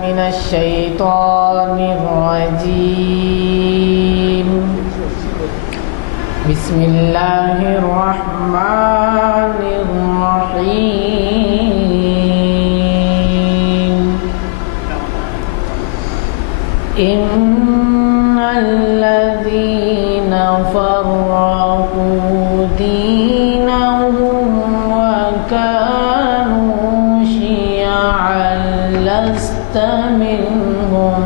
من الشيطان الرجيم. بسم الله الرحمن الرحيم. إن الذين فرقوا دينهم وكانوا شيعا لست منهم.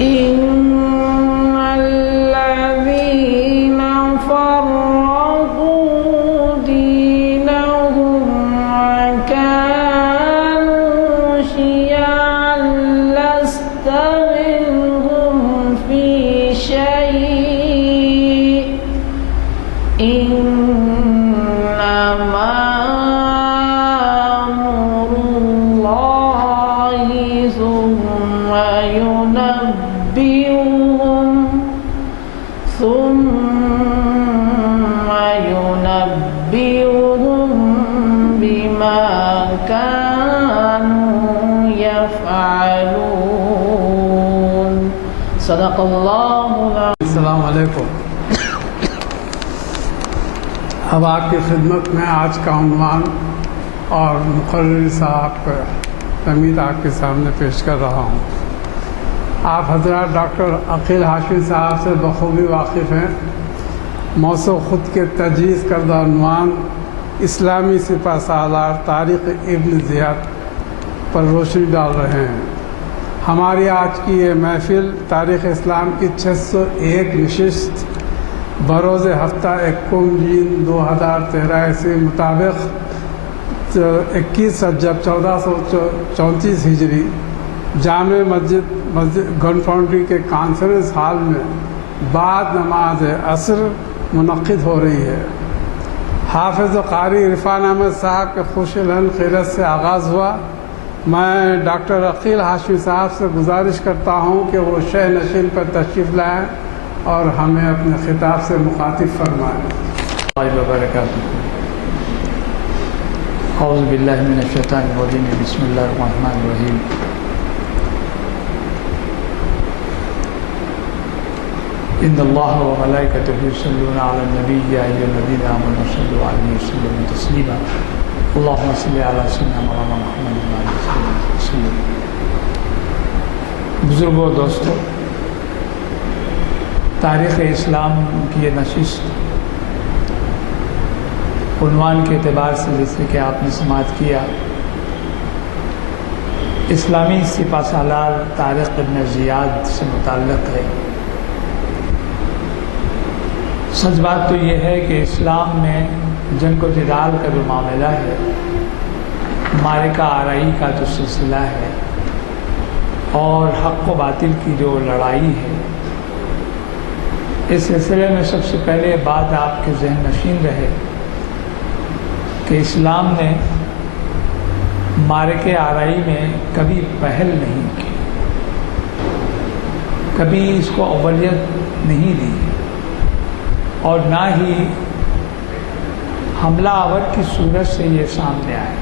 إن الذين فرقوا دينهم وكانوا شيعا لست منهم في شيء. إنما أمر الله ثم ينبئهم بما كانوا يفعلون. صدق الله العظيم. السلام علیکم. اب آپ کی خدمت میں آج کا عنوان اور مقرری صاحب کا تمید آپ کے سامنے پیش کر رہا ہوں. آپ حضرات ڈاکٹر عقیل ہاشمی صاحب سے بخوبی واقف ہیں. موضوع خود کے تجویز کردہ عنوان اسلامی سپہ سالار تاریخ ابن زیاد پر روشنی ڈال رہے ہیں. ہماری آج کی یہ محفل تاریخ اسلام کی 601 نشست بروز ہفتہ 21 جون 2013 عیسوی مطابق 21 رجب 1434 ہجری جامع مسجد گن فاؤنڈری کے کانفرنس ہال میں بعد نماز عصر منعقد ہو رہی ہے. حافظ و قاری عرفان احمد صاحب کے خوش الحن خیرت سے آغاز ہوا. میں ڈاکٹر عقیل ہاشمی صاحب سے گزارش کرتا ہوں کہ وہ شہ نشین پر تشریف لائیں اور ہمیں اپنے خطاب سے مخاطب فرمائیں. وبرکاتہ. اعوذ باللہ من الشیطان الرجیم. بسم اللہ الرحمن الرحیم. ان اللہ وملائکتہ یصلون علی النبی یا ایھا الذین آمنوا صلوا علیہ وسلموا تسلیما. اللہم صل علی سیدنا مولانا محمد وعلی آلہ وسلم. بزرگوں، دوستو، تاریخ اسلام کی یہ نشست عنوان کے اعتبار سے جیسے کہ آپ نے سماعت کیا، اسلامی سپہ سالار طارق ابن زیاد سے متعلق ہے. سچ بات تو یہ ہے کہ اسلام میں جنگ و جدال کا جو معاملہ ہے، معرکہ آرائی کا جو سلسلہ ہے اور حق و باطل کی جو لڑائی ہے، اس سلسلے میں سب سے پہلے بات آپ کے ذہن نشین رہے کہ اسلام نے معرکہ آرائی میں کبھی پہل نہیں کی، کبھی اس کو اولیت نہیں دی اور نہ ہی حملہ آور کی صورت سے یہ سامنے آئے.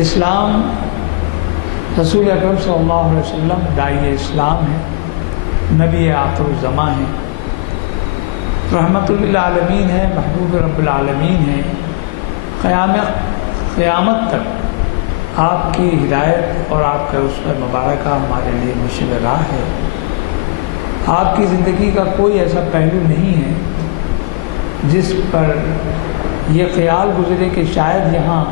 اسلام رسول اکرم صلی اللہ علیہ وسلم داعی اسلام ہے، نبی آخر الزماں ہیں، رحمت للعالمین ہے، محبوب رب العالمین ہے. قیامت تک آپ کی ہدایت اور آپ کا اسوہ مبارکہ ہمارے لیے مشعل راہ ہے. آپ کی زندگی کا کوئی ایسا پہلو نہیں ہے جس پر یہ خیال گزرے کہ شاید یہاں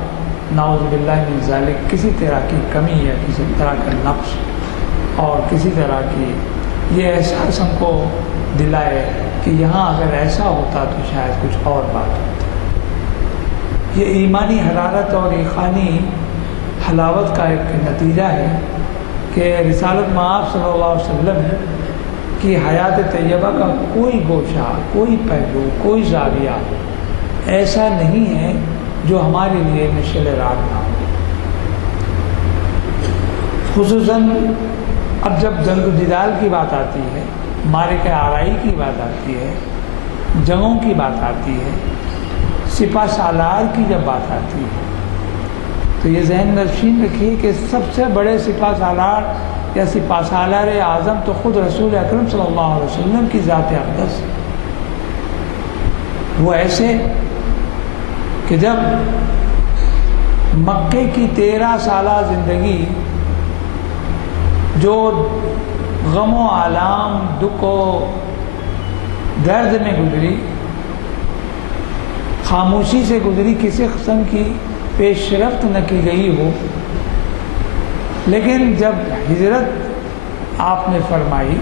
نعوذ باللہ من ذالک کسی طرح کی کمی یا کسی طرح کا نقص اور کسی طرح کی یہ احساس ہم کو دلائے کہ یہاں اگر ایسا ہوتا تو شاید کچھ اور بات ہوتی. یہ ایمانی حرارت اور ایخانی حلاوت کا ایک نتیجہ ہے کہ رسالت مآب صلی اللہ علیہ وسلم کی حیات طیبہ کا کوئی گوشہ، کوئی پہلو، کوئی زاویہ ایسا نہیں ہے جو ہمارے لیے مشعل راہ نہ ہو. خصوصاً اب جب جنگ و جدال کی بات آتی ہے، معرکہ آرائی کی بات آتی ہے، جنگوں کی بات آتی ہے، سپہ سالار کی جب بات آتی ہے تو یہ ذہن نشین رکھیے کہ سب سے بڑے سپہ سالار یا سپہ سالار اعظم تو خود رسول اکرم صلی اللہ علیہ وسلم کی ذات اقدس ہے۔ وہ ایسے کہ جب مکے کی 13 سالہ زندگی جو غم و آلام، دکھ و درد میں گزری، خاموشی سے گزری، کسی قسم کی پیش رفت نہ کی گئی ہو، لیکن جب ہجرت آپ نے فرمائی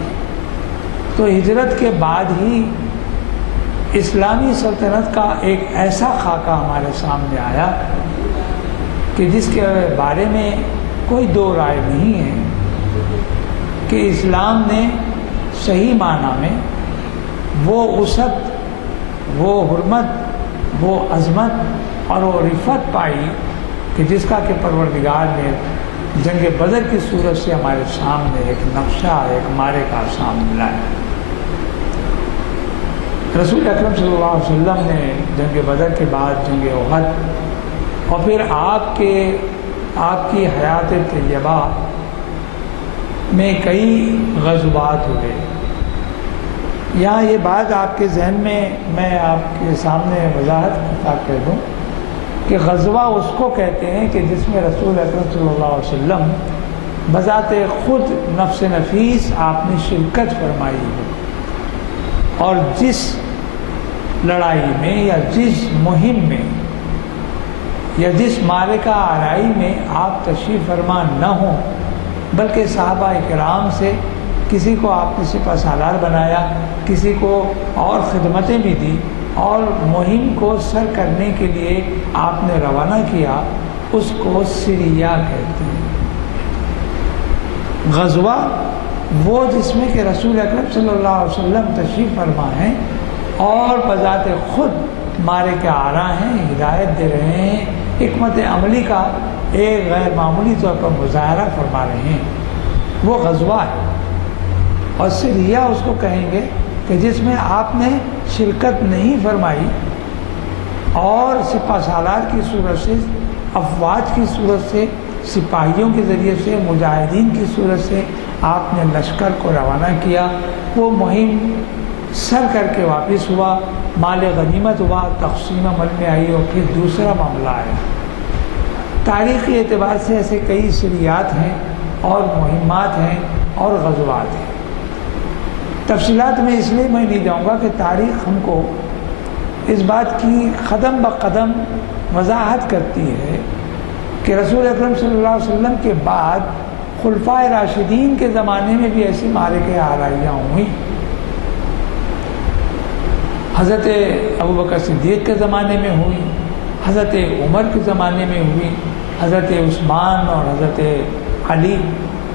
تو ہجرت کے بعد ہی اسلامی سلطنت کا ایک ایسا خاکہ ہمارے سامنے آیا کہ جس کے بارے میں کوئی دو رائے نہیں ہے کہ اسلام نے صحیح معنی میں وہ وسعت، وہ حرمت، وہ عظمت اور وہ رفعت پائی کہ جس کا کہ پروردگار نے جنگ بدر کی صورت سے ہمارے سامنے ایک نقشہ، ایک مارے کا سامنے لایا۔ رسول اکرم صلی اللہ علیہ وسلم نے جنگ بدر کے بعد جنگ احد اور پھر آپ کی حیات طیبہ میں کئی غزوات ہوئے۔ یہاں یہ بات آپ کے ذہن میں آپ کے سامنے وضاحت کر دوں کہ غزوہ اس کو کہتے ہیں کہ جس میں رسول اکرم صلی اللہ علیہ وسلم بذات خود نفس نفیس آپ نے شرکت فرمائی ہے، اور جس لڑائی میں یا جس مہم میں یا جس معرکہ آرائی میں آپ تشریف فرما نہ ہوں، بلکہ صحابہ اکرام سے کسی کو آپ نے سپہ سالار بنایا، کسی کو اور خدمتیں بھی دی، اور مہم کو سر کرنے کے لیے آپ نے روانہ کیا، اس کو سریہ کہتے ہیں۔ غزوہ وہ جس میں کہ رسول اکرم صلی اللہ علیہ وسلم تشریف فرما ہیں اور بذات خود مارکہ آرا ہیں، ہدایت دے رہے ہیں، حکمت عملی کا ایک غیر معمولی طور پر مظاہرہ فرما رہے ہیں، وہ غزوہ ہے۔ اور سریہ اس کو کہیں گے کہ جس میں آپ نے شرکت نہیں فرمائی اور سپہ سالار کی صورت سے، افواج کی صورت سے، سپاہیوں کے ذریعے سے، مجاہدین کی صورت سے آپ نے لشکر کو روانہ کیا، وہ مہم سر کر کے واپس ہوا، مال غنیمت ہوا، تقسیم عمل میں آئی، اور پھر دوسرا معاملہ آیا۔ تاریخی اعتبار سے ایسے کئی سریات ہیں اور مہمات ہیں اور غزوات ہیں۔ تفصیلات میں اس لیے میں نہیں جاؤں گا کہ تاریخ ہم کو اس بات کی قدم بقدم وضاحت کرتی ہے کہ رسول اکرم صلی اللہ علیہ وسلم کے بعد خلفائے راشدین کے زمانے میں بھی ایسی معرکہ آرائیاں ہوئیں۔ حضرت ابوبکر صدیق کے زمانے میں ہوئی، حضرت عمر کے زمانے میں ہوئی، حضرت عثمان اور حضرت علی،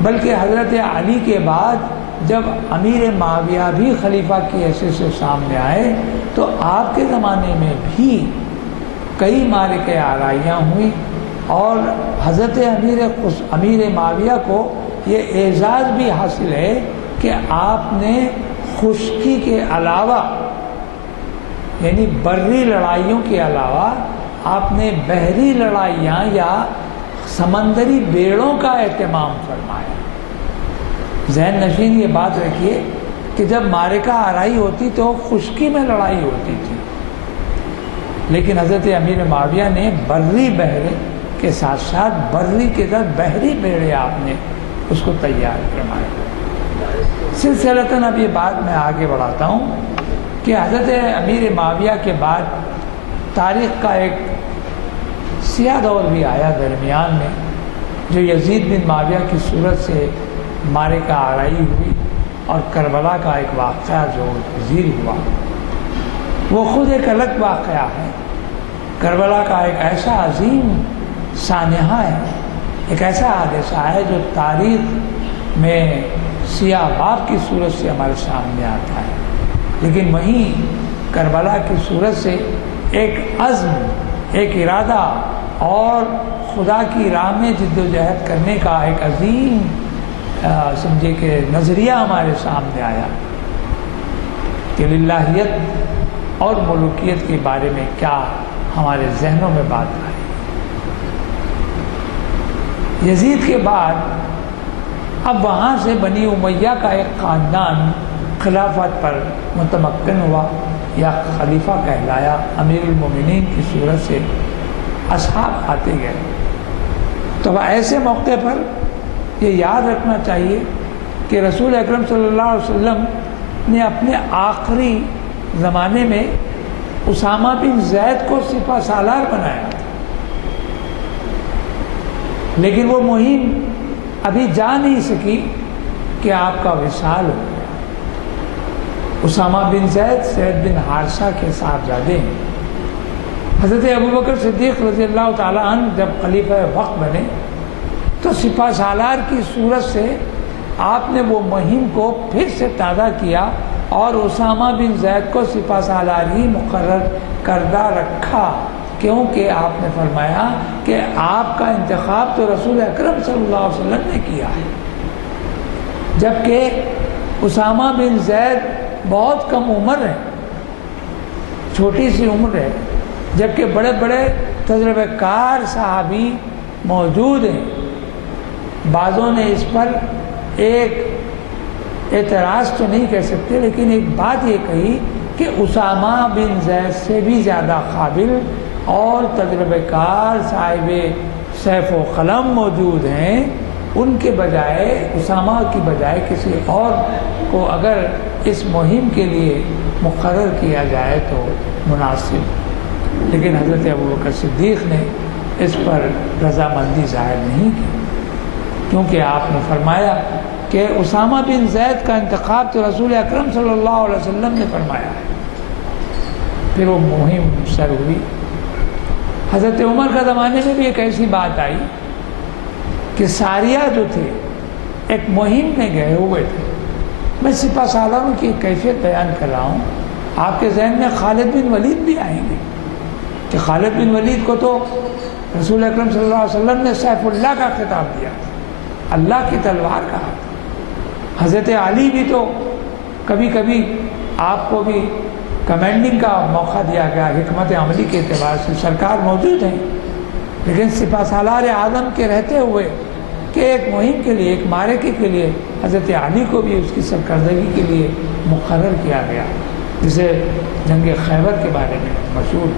بلکہ حضرت علی کے بعد جب امیر معاویہ بھی خلیفہ کی حیثیت سے سامنے آئے تو آپ کے زمانے میں بھی کئی معرکہ آرائیاں ہوئیں، اور حضرت امیر معاویہ کو یہ اعزاز بھی حاصل ہے کہ آپ نے خشکی کے علاوہ، یعنی بری لڑائیوں کے علاوہ آپ نے بحری لڑائیاں یا سمندری بیڑوں کا اہتمام فرمایا۔ ذہن نشین یہ بات رکھیے کہ جب معرکہ آرائی ہوتی تو خشکی میں لڑائی ہوتی تھی، لیکن حضرت امیر معاویہ نے بری بحرے کے ساتھ ساتھ بری کے ساتھ بحری بیڑے آپ نے اس کو تیار فرمایا۔ سلسلتاً اب یہ بات میں آگے بڑھاتا ہوں کہ حضرت امیر معاویہ کے بعد تاریخ کا ایک سیاہ دور بھی آیا درمیان میں، جو یزید بن معاویہ کی صورت سے معرکہ آرائی ہوئی، اور کربلا کا ایک واقعہ جو ذکر ہوا وہ خود ایک الگ واقعہ ہے۔ کربلا کا ایک ایسا عظیم سانحہ ہے، ایک ایسا حادثہ ہے جو تاریخ میں سیاہ باب کی صورت سے ہمارے سامنے آتا ہے، لیکن وہیں کربلا کی صورت سے ایک عزم، ایک ارادہ اور خدا کی راہ میں جد و جہد کرنے کا ایک عظیم سمجھے کہ نظریہ ہمارے سامنے آیا کہ للہیت اور ملوکیت کے بارے میں کیا ہمارے ذہنوں میں بات آئی۔ یزید کے بعد اب وہاں سے بنی امیہ کا ایک خاندان خلافت پر متمکن ہوا یا خلیفہ کہلایا، امیر المومنین کی صورت سے اصحاب آتے گئے۔ تو ایسے موقع پر یہ یاد رکھنا چاہیے کہ رسول اکرم صلی اللہ علیہ وسلم نے اپنے آخری زمانے میں اسامہ بن زید کو سپہ سالار بنایا، لیکن وہ مہم ابھی جا نہیں سکی کہ آپ کا وصال ہو گیا۔ اسامہ بن زید بن حارثہ کے صاحبزادے ہیں۔ حضرت ابوبکر صدیق رضی اللہ تعالیٰ عنہ جب خلیفہ وقت بنے تو سپہ سالار کی صورت سے آپ نے وہ مہم کو پھر سے تازہ کیا اور اسامہ بن زید کو سپہ سالار ہی مقرر کردہ رکھا، کیونکہ آپ نے فرمایا کہ آپ کا انتخاب تو رسول اکرم صلی اللہ علیہ وسلم نے کیا ہے، جبکہ اسامہ بن زید بہت کم عمر ہے، چھوٹی سی عمر ہے، جبکہ بڑے بڑے تجربہ کار صحابی موجود ہیں۔ بعضوں نے اس پر ایک اعتراض تو نہیں کہہ سکتے، لیکن ایک بات یہ کہی کہ اسامہ بن زید سے بھی زیادہ قابل اور تجربہ کار صاحب سیف و قلم موجود ہیں، ان کے بجائے اسامہ کی بجائے کسی اور کو اگر اس مہم کے لیے مقرر کیا جائے تو مناسب، لیکن حضرت ابوبکر صدیق نے اس پر رضامندی ظاہر نہیں کی، کیونکہ آپ نے فرمایا کہ اسامہ بن زید کا انتخاب تو رسول اکرم صلی اللہ علیہ وسلم نے فرمایا ہے۔ پھر وہ مہم سر ہوئی۔ حضرت عمر کا زمانے میں بھی ایک ایسی بات آئی کہ ساریہ جو تھے ایک مہم میں گئے ہوئے تھے۔ میں سپہ سالاروں کی کیفیت بیان کر رہا ہوں، آپ کے ذہن میں خالد بن ولید بھی آئیں گے کہ خالد بن ولید کو تو رسول اکرم صلی اللہ علیہ وسلم نے سیف اللہ کا خطاب دیا، اللہ کی تلوار کہا تھا۔ حضرت علی بھی تو کبھی کبھی آپ کو بھی کمینڈنگ کا موقع دیا گیا حکمت عملی کے اعتبار سے، سرکار موجود ہیں، لیکن سپہ سالار اعظم کے رہتے ہوئے کہ ایک مہم کے لیے، ایک معرکے کے لیے حضرت علی کو بھی اس کی سرکردگی کے لیے مقرر کیا گیا، جسے جنگ خیبر کے بارے میں مشہور۔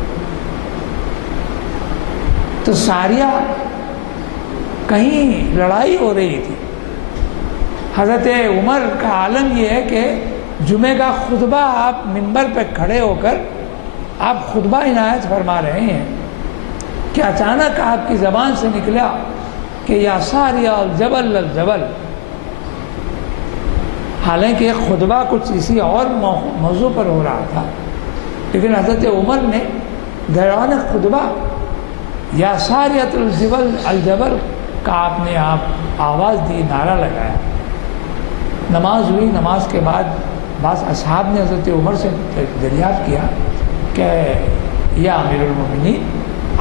تو ساریہ کہیں لڑائی ہو رہی تھی۔ حضرت عمر کا عالم یہ ہے کہ جمعہ کا خطبہ آپ منبر پہ کھڑے ہو کر آپ خطبہ عنایت فرما رہے ہیں کہ اچانک آپ کی زبان سے نکلا کہ یا ساریہ الجبل الجبل، حالانکہ خطبہ کچھ اسی اور موضوع پر ہو رہا تھا، لیکن حضرت عمر نے دوران خطبہ یا ساریۃ الجبل الجبل کا آپ آواز دی، نعرہ لگایا۔ نماز ہوئی، نماز کے بعد بعض اصحاب نے حضرت عمر سے دریافت کیا کہ یا امیر المومنین،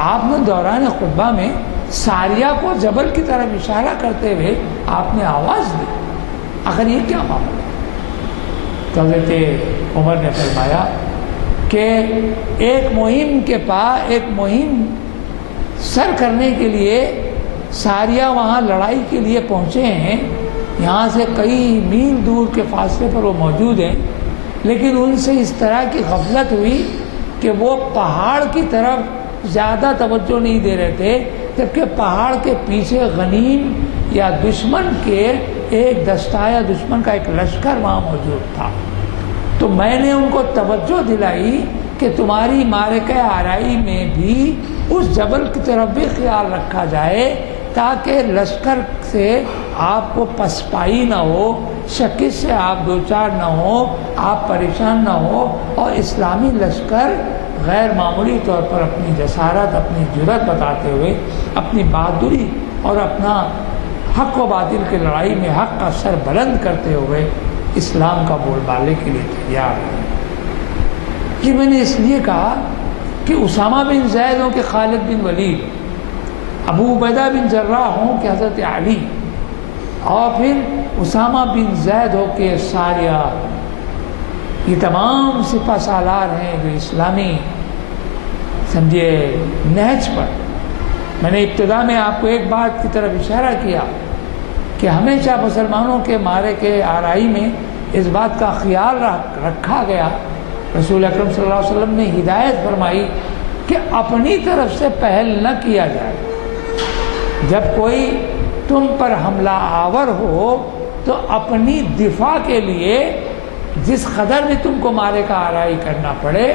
آپ نے دوران خطبہ میں ساریہ کو جبل کی طرف اشارہ کرتے ہوئے آپ نے آواز دی، آخر یہ کیا معاملہ؟ تو حضرت عمر نے فرمایا کہ ایک مہم سر کرنے کے لیے ساریہ وہاں لڑائی کے لیے پہنچے ہیں، یہاں سے کئی میل دور کے فاصلے پر وہ موجود ہیں، لیکن ان سے اس طرح کی غفلت ہوئی کہ وہ پہاڑ کی طرف زیادہ توجہ نہیں دے رہے تھے، جبکہ پہاڑ کے پیچھے غنیم یا دشمن کے ایک دستہ یا دشمن کا ایک لشکر وہاں موجود تھا۔ تو میں نے ان کو توجہ دلائی کہ تمہاری معرکہ آرائی میں بھی اس جبل کی طرف بھی خیال رکھا جائے تاکہ لشکر سے آپ کو پسپائی نہ ہو، شکست سے آپ دوچار نہ ہو، آپ پریشان نہ ہو، اور اسلامی لشکر غیر معمولی طور پر اپنی جسارت، اپنی جرأت بتاتے ہوئے، اپنی بہادری اور اپنا حق و باطل کی لڑائی میں حق کا سر بلند کرتے ہوئے اسلام کا بول بالے کے لیے تیار ہے۔ یہ میں نے اس لیے کہا کہ اسامہ بن زید ہوں کہ خالد بن ولید، ابو عبیدہ بن جراح ہوں کہ حضرت علی، اور پھر اسامہ بن زید ہو کہ ساریہ، یہ تمام سپہ سالار ہیں جو اسلامی سمجھے نہج پر میں نے ابتدا میں آپ کو ایک بات کی طرف اشارہ کیا کہ ہمیشہ مسلمانوں کے مارے کے آرائی میں اس بات کا خیال رکھا گیا. رسول اکرم صلی اللہ علیہ وسلم نے ہدایت فرمائی کہ اپنی طرف سے پہل نہ کیا جائے. جب کوئی تم پر حملہ آور ہو تو اپنی دفاع کے لیے جس قدر بھی تم کو مارے کا آرائی کرنا پڑے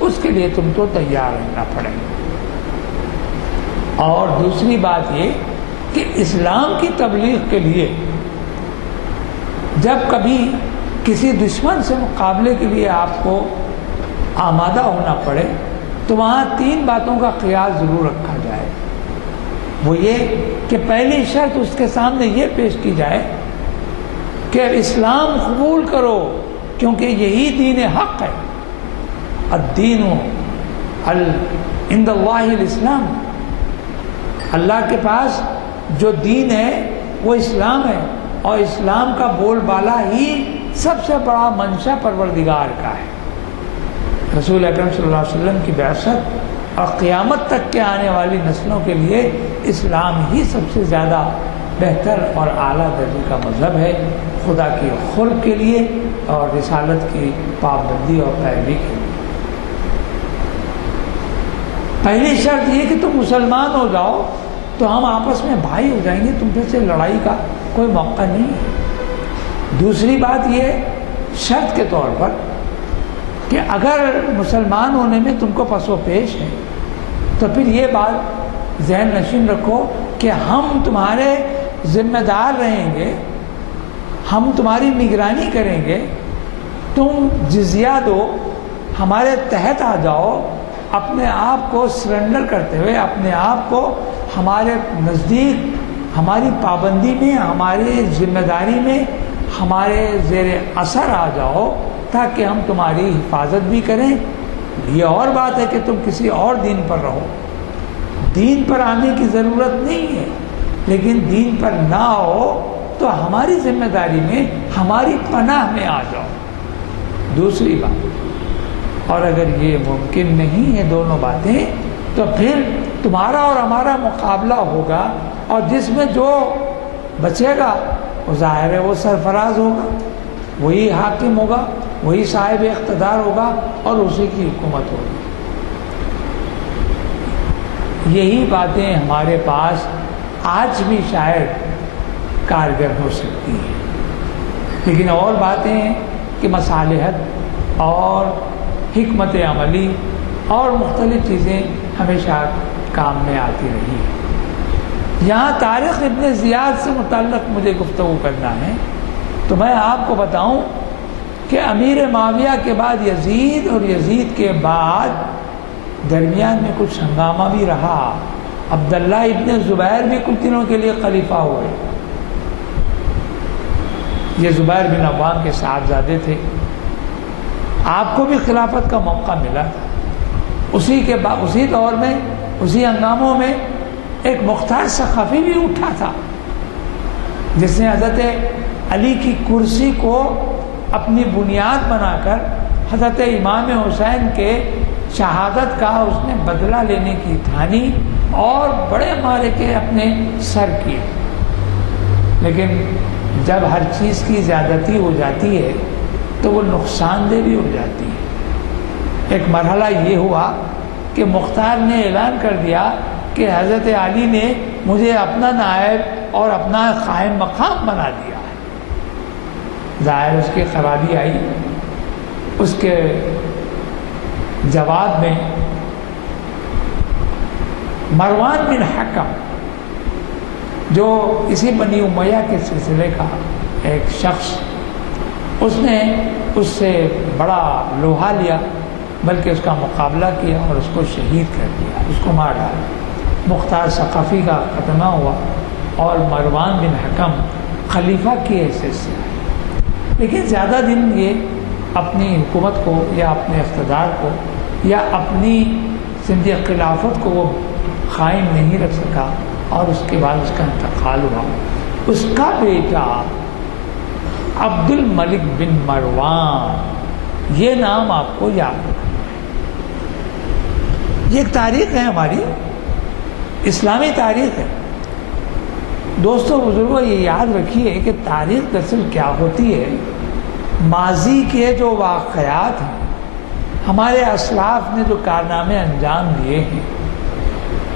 اس کے لیے تم کو تیار رہنا پڑے. اور دوسری بات یہ کہ اسلام کی تبلیغ کے لیے جب کبھی کسی دشمن سے مقابلے کے لیے آپ کو آمادہ ہونا پڑے تو وہاں 3 باتوں کا خیال ضرور رکھا جائے. وہ یہ کہ پہلی شرط اس کے سامنے یہ پیش کی جائے کہ اسلام قبول کرو کیونکہ یہی دین حق ہے. الدین عند اللہ الاسلام، اللہ کے پاس جو دین ہے وہ اسلام ہے، اور اسلام کا بول بالا ہی سب سے بڑا منشا پروردگار کا ہے. رسول اکرم صلی اللہ علیہ وسلم کی بعثت اور قیامت تک کے آنے والی نسلوں کے لیے اسلام ہی سب سے زیادہ بہتر اور اعلیٰ درجے کا مذہب ہے، خدا کی خلق کے لیے اور رسالت کی پابندی اور پیروی کے لیے. پہلی شرط یہ کہ تم مسلمان ہو جاؤ تو ہم آپس میں بھائی ہو جائیں گے، تم پھر سے لڑائی کا کوئی موقع نہیں ہے. دوسری بات یہ شرط کے طور پر کہ اگر مسلمان ہونے میں تم کو پس و پیش ہے تو پھر یہ بات ذہن نشین رکھو کہ ہم تمہارے ذمہ دار رہیں گے، ہم تمہاری نگرانی کریں گے، تم جزیہ دو، ہمارے تحت آ جاؤ، اپنے آپ کو سرنڈر کرتے ہوئے اپنے آپ کو ہمارے نزدیک ہماری پابندی میں، ہماری ذمہ داری میں، ہمارے زیر اثر آ جاؤ تاکہ ہم تمہاری حفاظت بھی کریں. یہ اور بات ہے کہ تم کسی اور دین پر رہو، دین پر آنے کی ضرورت نہیں ہے، لیکن دین پر نہ آؤ تو ہماری ذمہ داری میں، ہماری پناہ میں آ جاؤ. دوسری بات، اور اگر یہ ممکن نہیں ہے دونوں باتیں تو پھر تمہارا اور ہمارا مقابلہ ہوگا، اور جس میں جو بچے گا وہ ظاہر ہے وہ سرفراز ہوگا، وہی حاکم ہوگا، وہی صاحب اقتدار ہوگا اور اسی کی حکومت ہوگی. یہی باتیں ہمارے پاس آج بھی شاید کارگر ہو سکتی ہیں، لیکن اور باتیں ہیں کہ مصالحت اور حکمت عملی اور مختلف چیزیں ہمیشہ کام میں آتی رہی. یہاں تاریخ ابن زیاد سے متعلق مجھے گفتگو کرنا ہے تو میں آپ کو بتاؤں کہ امیر معاویہ کے بعد یزید اور یزید کے بعد درمیان میں کچھ ہنگامہ بھی رہا. عبداللہ ابن زبیر بھی کچھ دنوں کے لیے خلیفہ ہوئے. یہ زبیر بن عوام کے صاحبزادے تھے. آپ کو بھی خلافت کا موقع ملا تھا. اسی دور میں، اسی ہنگاموں میں ایک مختار ثقفی بھی اٹھا تھا جس نے حضرت علی کی کرسی کو اپنی بنیاد بنا کر حضرت امام حسین کے شہادت کا اس نے بدلہ لینے کی ٹھانی اور بڑے مارے کے اپنے سر کیے. لیکن جب ہر چیز کی زیادتی ہو جاتی ہے تو وہ نقصان دہ بھی ہو جاتی ہے. ایک مرحلہ یہ ہوا کہ مختار نے اعلان کر دیا کہ حضرت علی نے مجھے اپنا نائب اور اپنا قائم مقام بنا دیا ہے. ظاہر اس کی خرابی آئی. اس کے جواب میں مروان بن حکم جو اسی بنی امیہ کے سلسلے کا ایک شخص، اس نے اس سے بڑا لوہا لیا، بلکہ اس کا مقابلہ کیا اور اس کو شہید کر دیا، اس کو مار ڈالا. مختار ثقفی کا خاتمہ ہوا اور مروان بن حکم خلیفہ کی حیثیت سے آئے. لیکن زیادہ دن یہ اپنی حکومت کو یا اپنے اقتدار کو یا اپنی سندھی خلافت کو وہ قائم نہیں رکھ سکا اور اس کے بعد اس کا انتقال ہوا. اس کا بیٹا عبد الملک بن مروان، یہ نام آپ کو یاد رکھنا ہے. یہ ایک تاریخ ہے ہماری اسلامی تاریخ ہے۔ دوستو بزرگوں، یہ یاد رکھیے کہ تاریخ دراصل کیا ہوتی ہے، ماضی کے جو واقعات ہیں، ہمارے اسلاف نے جو کارنامے انجام دیے ہیں،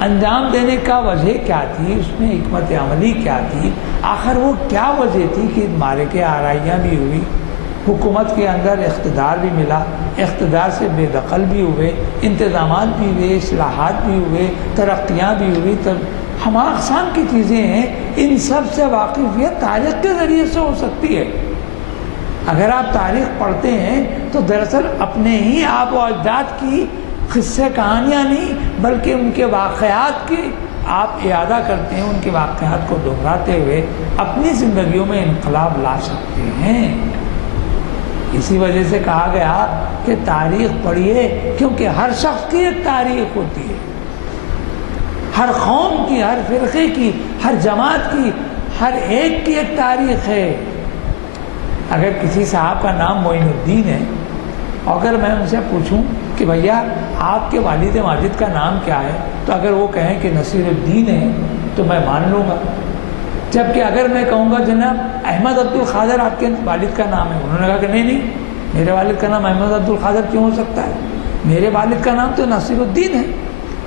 انجام دینے کا وجہ کیا تھی، اس میں حکمت عملی کیا تھی، آخر وہ کیا وجہ تھی کہ معرکے آرائیاں بھی ہوئی، حکومت کے اندر اقتدار بھی ملا، اقتدار سے بے دخل بھی ہوئے، انتظامات بھی ہوئے، اصلاحات بھی ہوئے، ترقیاں بھی ہوئی، ہم اقسام کی چیزیں ہیں۔ ان سب سے واقفیت تاریخ کے ذریعے سے ہو سکتی ہے۔ اگر آپ تاریخ پڑھتے ہیں تو دراصل اپنے ہی آب و اجداد کی قصے کہانیاں نہیں بلکہ ان کے واقعات کی آپ اعادہ کرتے ہیں، ان کے واقعات کو دہراتے ہوئے اپنی زندگیوں میں انقلاب لا سکتے ہیں۔ اسی وجہ سے کہا گیا کہ تاریخ پڑھیے، کیونکہ ہر شخص کی ایک تاریخ ہوتی ہے، ہر قوم کی، ہر فرقے کی، ہر جماعت کی، ہر ایک کی ایک تاریخ ہے۔ اگر کسی صاحب کا نام معین الدین ہے، اگر میں ان سے پوچھوں کہ بھیا آپ کے والد ماجد کا نام کیا ہے، تو اگر وہ کہیں کہ نصیر الدین ہے تو میں مان لوں گا۔ جبکہ اگر میں کہوں گا جناب احمد عبد القادر آپ کے والد کا نام ہے، انہوں نے کہا کہ نہیں میرے والد کا نام احمد عبد القادر کیوں ہو سکتا ہے، میرے والد کا نام تو نصیر الدین ہے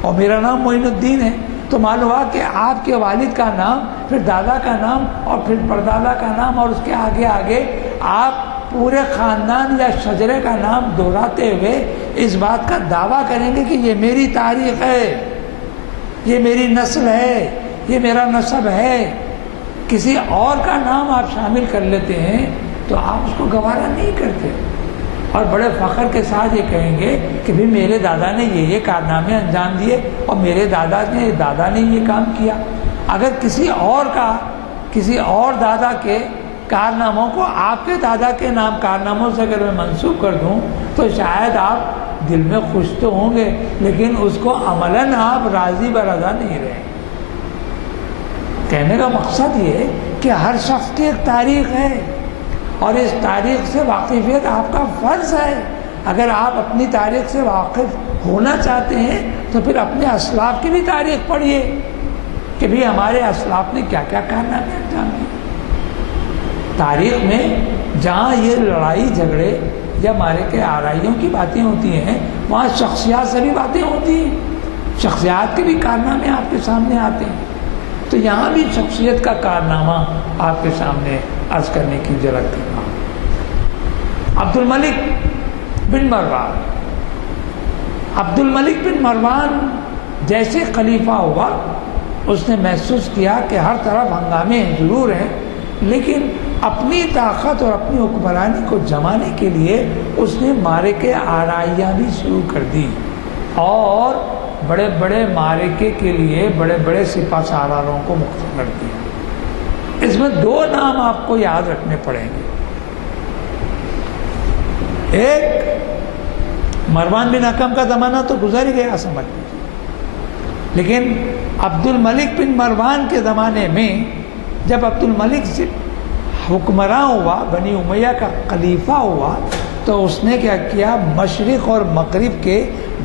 اور میرا نام معین الدین ہے۔ تو معلوم ہوا کہ آپ کے والد کا نام، پھر دادا کا نام اور پھر پردادا کا نام اور اس کے آگے آگے آپ پورے خاندان یا شجرے کا نام دہراتے ہوئے اس بات کا دعویٰ کریں گے کہ یہ میری تاریخ ہے، یہ میری نسل ہے، یہ میرا نسب ہے۔ کسی اور کا نام آپ شامل کر لیتے ہیں تو آپ اس کو گوارا نہیں کرتے اور بڑے فخر کے ساتھ یہ کہیں گے کہ بھی میرے دادا نے یہ کارنامے انجام دیے اور میرے دادا نے یہ کام کیا۔ اگر کسی اور دادا کے کارناموں کو آپ کے دادا کے نام کارناموں سے اگر میں منسوب کر دوں تو شاید آپ دل میں خوش تو ہوں گے، لیکن اس کو عملاً آپ راضی برضا نہیں رہے۔ کہنے کا مقصد یہ ہے کہ ہر شخص کی ایک تاریخ ہے اور اس تاریخ سے واقفیت آپ کا فرض ہے۔ اگر آپ اپنی تاریخ سے واقف ہونا چاہتے ہیں تو پھر اپنے اسلاف کی بھی تاریخ پڑھیے کہ بھی ہمارے اسلاف نے کیا کیا کارنامے انجام دیے۔ تاریخ میں جہاں یہ لڑائی جھگڑے یا معرکے آرائیوں کی باتیں ہوتی ہیں، وہاں شخصیات سے بھی باتیں ہوتی ہیں، شخصیات کے بھی کارنامے آپ کے سامنے آتے ہیں۔ تو یہاں بھی شخصیت کا کارنامہ آپ کے سامنے عرض کرنے کی ضرورت کر رہا ہوں۔ عبد الملک بن مروان جیسے خلیفہ ہوا، اس نے محسوس کیا کہ ہر طرف ہنگامے ضرور ہیں، لیکن اپنی طاقت اور اپنی حکمرانی کو جمانے کے لیے اس نے معرکے آرائیاں بھی شروع کر دی اور بڑے بڑے معرکے کے لیے بڑے بڑے سپہ سالاروں کو مقرر کر دیا۔ اس میں دو نام آپ کو یاد رکھنے پڑیں گے۔ ایک مروان بن حکم کا زمانہ تو گزر گیا سمجھ لیجیے، لیکن عبد الملک بن مروان کے زمانے میں جب عبد الملک سے حکمراں ہوا، بنی امیہ کا خلیفہ ہوا، تو اس نے کیا کیا، مشرق اور مغرب کے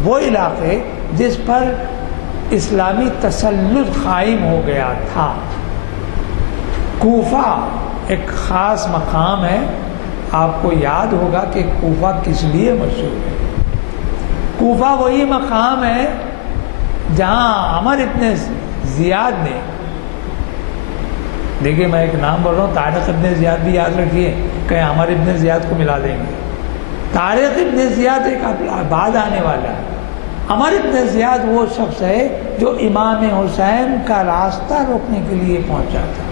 وہ علاقے جس پر اسلامی تسلط قائم ہو گیا تھا، کوفہ ایک خاص مقام ہے، آپ کو یاد ہوگا کہ کوفہ کس لیے مشہور ہے۔ کوفہ وہی مقام ہے جہاں عمر ابن زیاد نے، دیکھیے میں ایک نام بول رہا ہوں، طارق ابن زیاد بھی یاد رکھیے، کہیں عمر ابن زیاد کو ملا دیں گے۔ طارق ابن زیاد ایک بعد آنے والا ہے، عمر ابن زیاد وہ شخص ہے جو امام حسین کا راستہ روکنے کے لیے پہنچا تھا،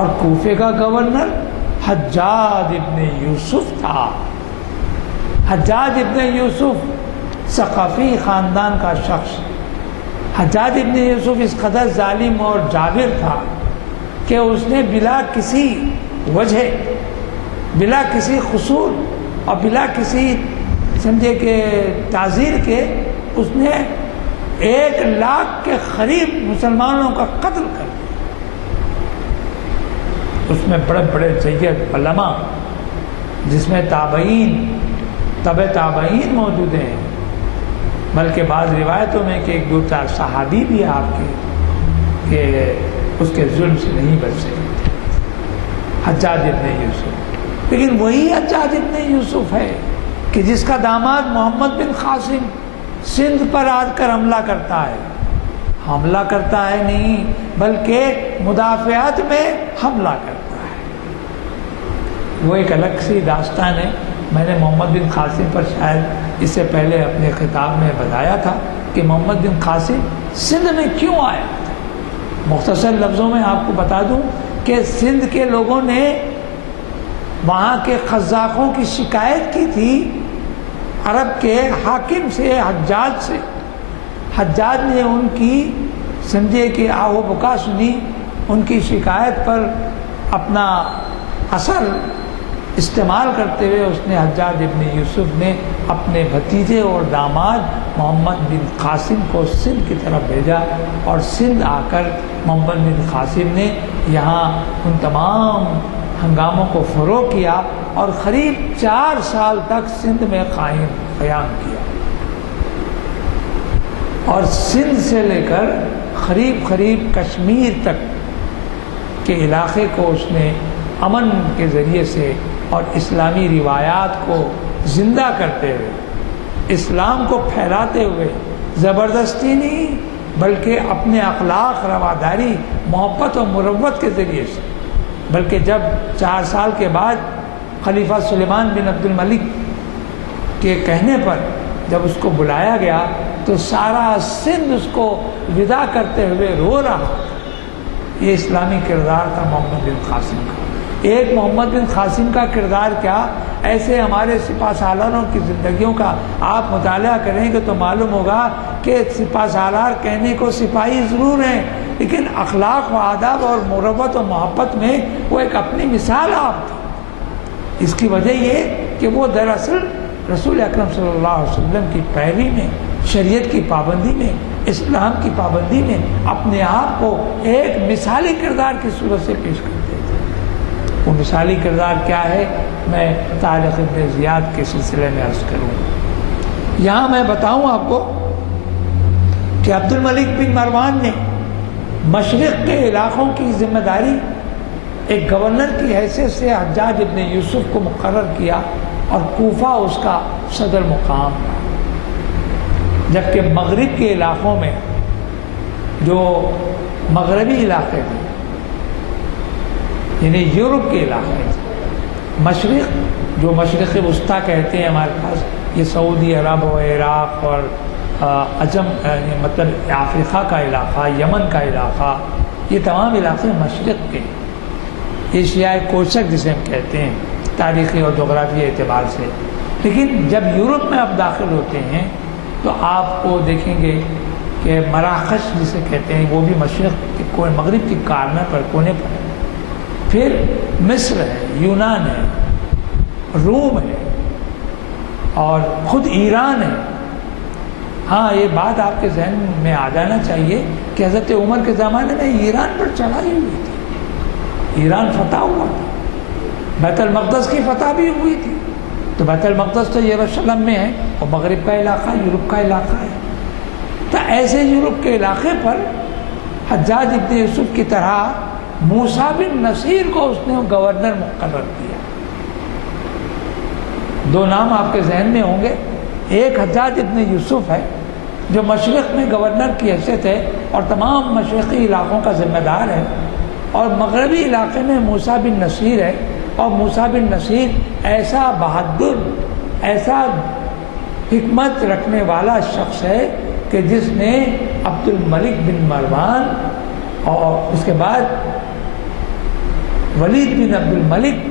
اور کوفے کا گورنر حجاج ابن یوسف تھا۔ حجاج ابن یوسف ثقفی خاندان کا شخص، حجاج ابن یوسف اس قدر ظالم اور جابر تھا کہ اس نے بلا کسی وجہ، بلا کسی قصور اور بلا کسی سمجھے کہ تعزیر کے، اس نے 1,00,000 کے قریب مسلمانوں کا قتل کر دیا۔ اس میں بڑے بڑے سید علماء، جس میں تابعین، تبع تابعین موجود ہیں، بلکہ بعض روایتوں میں کہ 1-2-4 صحابی بھی آپ کے کہ اس کے ظلم سے نہیں بچ سکے، حجاج ابن یوسف۔ لیکن وہی حجاج ابن یوسف ہے کہ جس کا داماد محمد بن قاسم سندھ پر آ کر حملہ کرتا ہے، حملہ کرتا ہے نہیں بلکہ مدافعت میں حملہ کرتا ہے۔ وہ ایک الگ سی داستان ہے۔ میں نے محمد بن قاسم پر شاید اس سے پہلے اپنے خطاب میں بتایا تھا کہ محمد بن قاسم سندھ میں کیوں آیا تھا۔ مختصر لفظوں میں آپ کو بتا دوں کہ سندھ کے لوگوں نے وہاں کے قزاقوں کی شکایت کی تھی عرب کے حاکم سے، حجاج سے۔ حجاج نے ان کی سمجھے کہ آہ و بکا سنی، ان کی شکایت پر اپنا اثر استعمال کرتے ہوئے اس نے حجاج ابن یوسف نے اپنے بھتیجے اور داماد محمد بن قاسم کو سندھ کی طرف بھیجا، اور سندھ آ کر محمد بن قاسم نے یہاں ان تمام ہنگاموں کو فروغ کیا اور قریب 4 سال تک سندھ میں قیام کیا، اور سندھ سے لے کر قریب کشمیر تک کے علاقے کو اس نے امن کے ذریعے سے اور اسلامی روایات کو زندہ کرتے ہوئے، اسلام کو پھیلاتے ہوئے، زبردستی نہیں بلکہ اپنے اخلاق، رواداری، محبت و مروت کے ذریعے سے، بلکہ جب 4 سال کے بعد خلیفہ سلیمان بن عبد الملک کے کہنے پر جب اس کو بلایا گیا تو سارا سندھ اس کو ودا کرتے ہوئے رو رہا۔ یہ اسلامی کردار تھا محمد بن قاسم کا۔ ایک محمد بن قاسم کا کردار کیا، ایسے ہمارے سپہ سالاروں کی زندگیوں کا آپ مطالعہ کریں گے تو معلوم ہوگا کہ سپہ سالار کہنے کو سپاہی ضرور ہیں، لیکن اخلاق و آداب اور مروت و محبت میں وہ ایک اپنی مثال آپ تھی۔ اس کی وجہ یہ کہ وہ دراصل رسول اکرم صلی اللہ علیہ وسلم کی پیروی میں، شریعت کی پابندی میں، اسلام کی پابندی میں اپنے آپ کو ایک مثالی کردار کی صورت سے پیش کرتے تھے۔ وہ مثالی کردار کیا ہے، میں طارق ابن زیاد کے سلسلے میں عرض کروں۔ یہاں میں بتاؤں آپ کو کہ عبد الملک بن مروان نے مشرق کے علاقوں کی ذمہ داری ایک گورنر کی حیثیت سے حجاج ابن یوسف کو مقرر کیا، اور کوفہ اس کا صدر مقام تھا، جبکہ مغرب کے علاقوں میں جو مغربی علاقے تھے، یعنی یورپ کے علاقے تھے، مشرق جو مشرق وسطیٰ کہتے ہیں ہمارے پاس، یہ سعودی عرب و عراق اور عجم مطلب افریقہ کا علاقہ، یمن کا علاقہ، یہ تمام علاقے مشرق کے، ایشیائے کوچک جسے ہم کہتے ہیں تاریخی اور جغرافی اعتبار سے۔ لیکن جب یورپ میں آپ داخل ہوتے ہیں تو آپ کو دیکھیں گے کہ مراکش جسے کہتے ہیں وہ بھی مشرق کے مغرب کی کارنر پر، کونے پر ہے، پھر مصر ہے، یونان ہے، روم ہے، اور خود ایران ہے۔ ہاں یہ بات آپ کے ذہن میں آ جانا چاہیے کہ حضرت عمر کے زمانے میں ایران پر چڑھائی ہوئی تھی، ایران فتح ہوا تھا، بیت المقدس کی فتح بھی ہوئی تھی، تو بیت المقدس تو یروشلم میں ہے، اور مغرب کا علاقہ یورپ کا علاقہ ہے۔ تو ایسے یورپ کے علاقے پر حجاج ابن یوسف کی طرح موسیٰ بن نصیر کو اس نے گورنر مقرر کیا۔ 2 نام آپ کے ذہن میں ہوں گے، ایک حجاج ابن یوسف ہے جو مشرق میں گورنر کی حیثیت ہے اور تمام مشرقی علاقوں کا ذمہ دار ہے، اور مغربی علاقے میں موسیٰ بن نصیر ہے، اور موسیٰ بن نصیر ایسا بہادر، ایسا حکمت رکھنے والا شخص ہے کہ جس نے عبد الملک بن مروان اور اس کے بعد ولید بن عبد الملک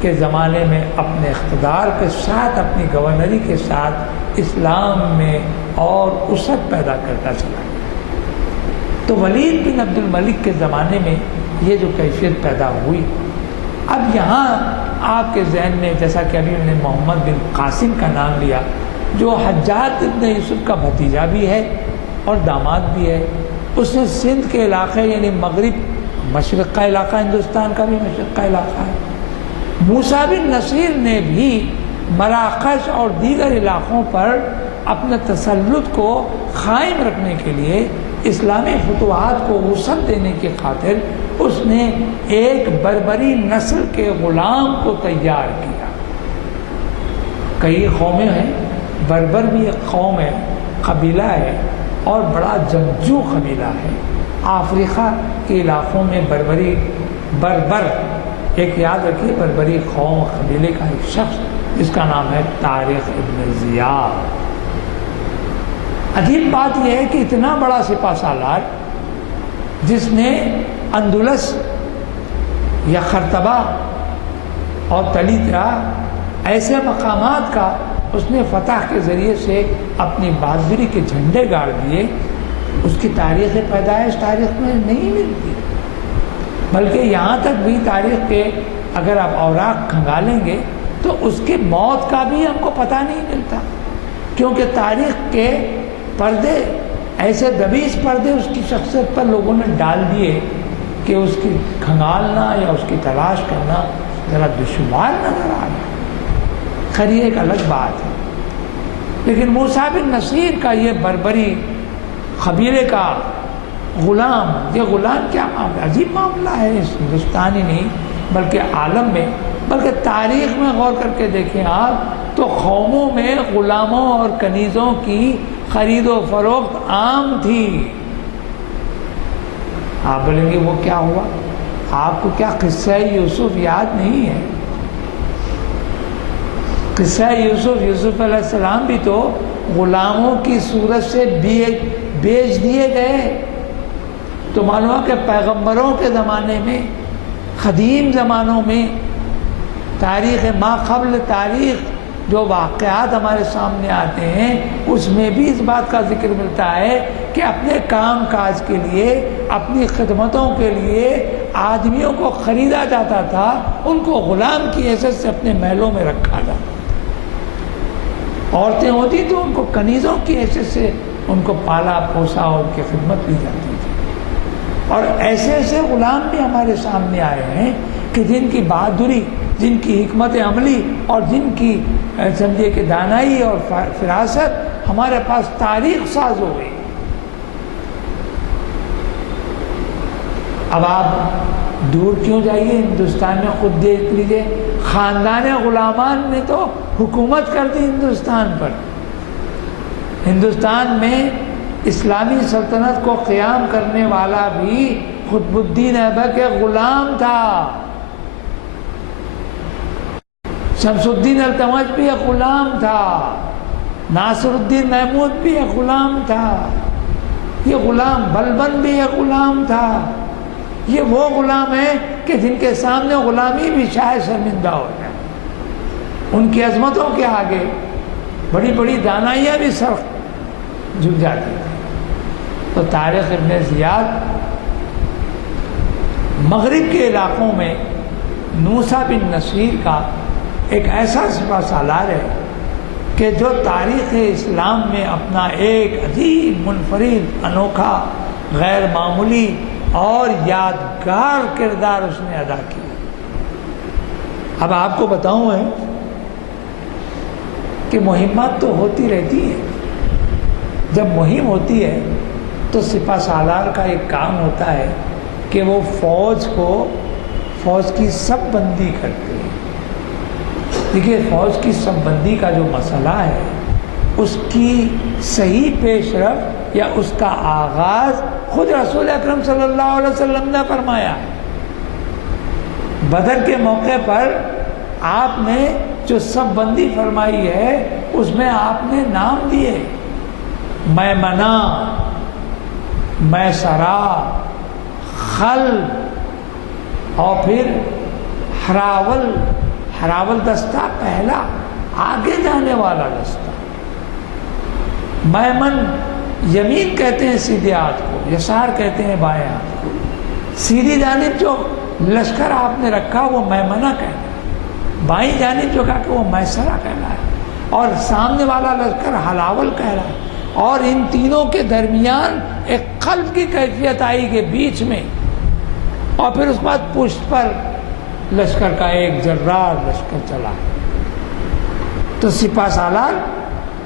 کے زمانے میں اپنے اقتدار کے ساتھ، اپنی گورنری کے ساتھ اسلام میں اور وسعت پیدا کرتا چلا گیا۔ تو ولید بن عبد الملک کے زمانے میں یہ جو کیفیت پیدا ہوئی، اب یہاں آپ کے ذہن میں جیسا کہ ابھی میں نے محمد بن قاسم کا نام لیا، جو حجاج ابن یوسف کا بھتیجا بھی ہے اور داماد بھی ہے، اس نے سندھ کے علاقے یعنی مغرب، مشرق کا علاقہ، ہندوستان کا بھی مشرق کا علاقہ ہے۔ موسیٰ بن نصیر نے بھی مراکش اور دیگر علاقوں پر اپنے تسلط کو قائم رکھنے کے لیے، اسلامی فتوحات کو وسعت دینے کی خاطر اس نے ایک بربری نسل کے غلام کو تیار کیا۔ کئی قومیں ہیں، بربر بھی ایک قوم ہے، قبیلہ ہے، اور بڑا جنگجو قبیلہ ہے۔ افریقہ کے علاقوں میں بربر ایک یاد رکھیے، بربری قوم قبیلے کا ایک شخص جس کا نام ہے طارق ابن زیاد۔ عجیب بات یہ ہے کہ اتنا بڑا سپہ سالار جس نے اندلس یا خرطبہ اور تلیطا ایسے مقامات کا اس نے فتح کے ذریعے سے اپنی بہادری کے جھنڈے گاڑ دیے، اس کی تاریخ پیدائش تاریخ میں نہیں ملتی، بلکہ یہاں تک بھی تاریخ کے اگر آپ اوراق کھنگالیں گے تو اس کی موت کا بھی ہم کو پتہ نہیں ملتا، کیونکہ تاریخ کے پردے ایسے دبیز پردے اس کی شخصیت پر لوگوں نے ڈال دیے کہ اس کی کھنگالنا یا اس کی تلاش کرنا ذرا دشوار نظر آ رہا ہے۔ خیر یہ ایک الگ بات ہے، لیکن موسیٰ بن نصیر کا یہ بربری قبیلے کا غلام، یہ غلام کیا معاملہ، عجیب معاملہ ہے، اس ہندوستانی نہیں بلکہ عالم میں، بلکہ تاریخ میں غور کر کے دیکھیں آپ تو قوموں میں غلاموں اور کنیزوں کی خرید و فروخت عام تھی۔ آپ بولیں گے وہ کیا ہوا؟ آپ کو کیا قصہ یوسف یاد نہیں ہے؟ قصہ یوسف علیہ السلام بھی تو غلاموں کی صورت سے بیچ دیے گئے۔ تو معلوم ہے کہ پیغمبروں کے زمانے میں، قدیم زمانوں میں، تاریخ ما قبل تاریخ جو واقعات ہمارے سامنے آتے ہیں اس میں بھی اس بات کا ذکر ملتا ہے کہ اپنے کام کاج کے لیے، اپنی خدمتوں کے لیے آدمیوں کو خریدا جاتا تھا، ان کو غلام کی حیثیت سے اپنے محلوں میں رکھا جاتا تھا۔ عورتیں ہوتی تو ان کو کنیزوں کی حیثیت سے ان کو پالا پوسا اور ان کی خدمت لی جاتی تھی۔ اور ایسے ایسے غلام بھی ہمارے سامنے آئے ہیں کہ جن کی بہادری، جن کی حکمت عملی اور جن کی سمجھے کہ دانائی اور فراست ہمارے پاس تاریخ ساز ہو گئی۔ اب آپ دور کیوں جائیے، ہندوستان میں خود دیکھ لیجیے، خاندان غلامان نے تو حکومت کر دی ہندوستان پر۔ ہندوستان میں اسلامی سلطنت کو قیام کرنے والا بھی قطب الدین ایبک ایک غلام تھا، شمس الدین التمش بھی ایک غلام تھا، ناصر الدین محمود بھی ایک غلام تھا، یہ غلام بلبن بھی ایک غلام تھا۔ یہ وہ غلام ہیں کہ جن کے سامنے غلامی بھی شاید شرمندہ ہو جائے، ان کی عظمتوں کے آگے بڑی بڑی دانائیاں بھی سر جھک جاتی تھیں۔ تو طارق ابن زیاد مغرب کے علاقوں میں موسیٰ بن نصیر کا ایک ایسا سپہ سالار ہے کہ جو تاریخ اسلام میں اپنا ایک عجیب، منفرد، انوکھا، غیر معمولی اور یادگار کردار اس نے ادا کیا۔ اب آپ کو بتاؤں ہے کہ مہمات تو ہوتی رہتی ہیں، جب مہم ہوتی ہے تو سپہ سالار کا ایک کام ہوتا ہے کہ وہ فوج کی سب بندی کرتے ہیں۔ دیکھیے فوج کی سب بندی کا جو مسئلہ ہے اس کی صحیح پیش رفت یا اس کا آغاز خود رسول اکرم صلی اللہ علیہ وسلم نے فرمایا ہے۔ بدر کے موقع پر آپ نے جو سب بندی فرمائی ہے اس میں آپ نے نام دیے، میمنہ، میسرہ، خلد اور پھر ہراول دستہ پہلا آگے جانے والا دستہ۔ میمن یمین کہتے ہیں سیدھے ہاتھ کو، یسار کہتے ہیں بائیں ہاتھ کو۔ سیدھی جانب جو لشکر آپ نے رکھا وہ میمنہ کہنا ہے، بائیں جانب جو کہا کہ وہ میسرہ کہنا ہے، اور سامنے والا لشکر ہلاول کہہ رہا ہے۔ اور ان تینوں کے درمیان ایک قلب کی کیفیت آئی کہ بیچ میں، اور پھر اس کے بعد پشت پر لشکر کا ایک جرار لشکر چلا۔ تو سپہ سالار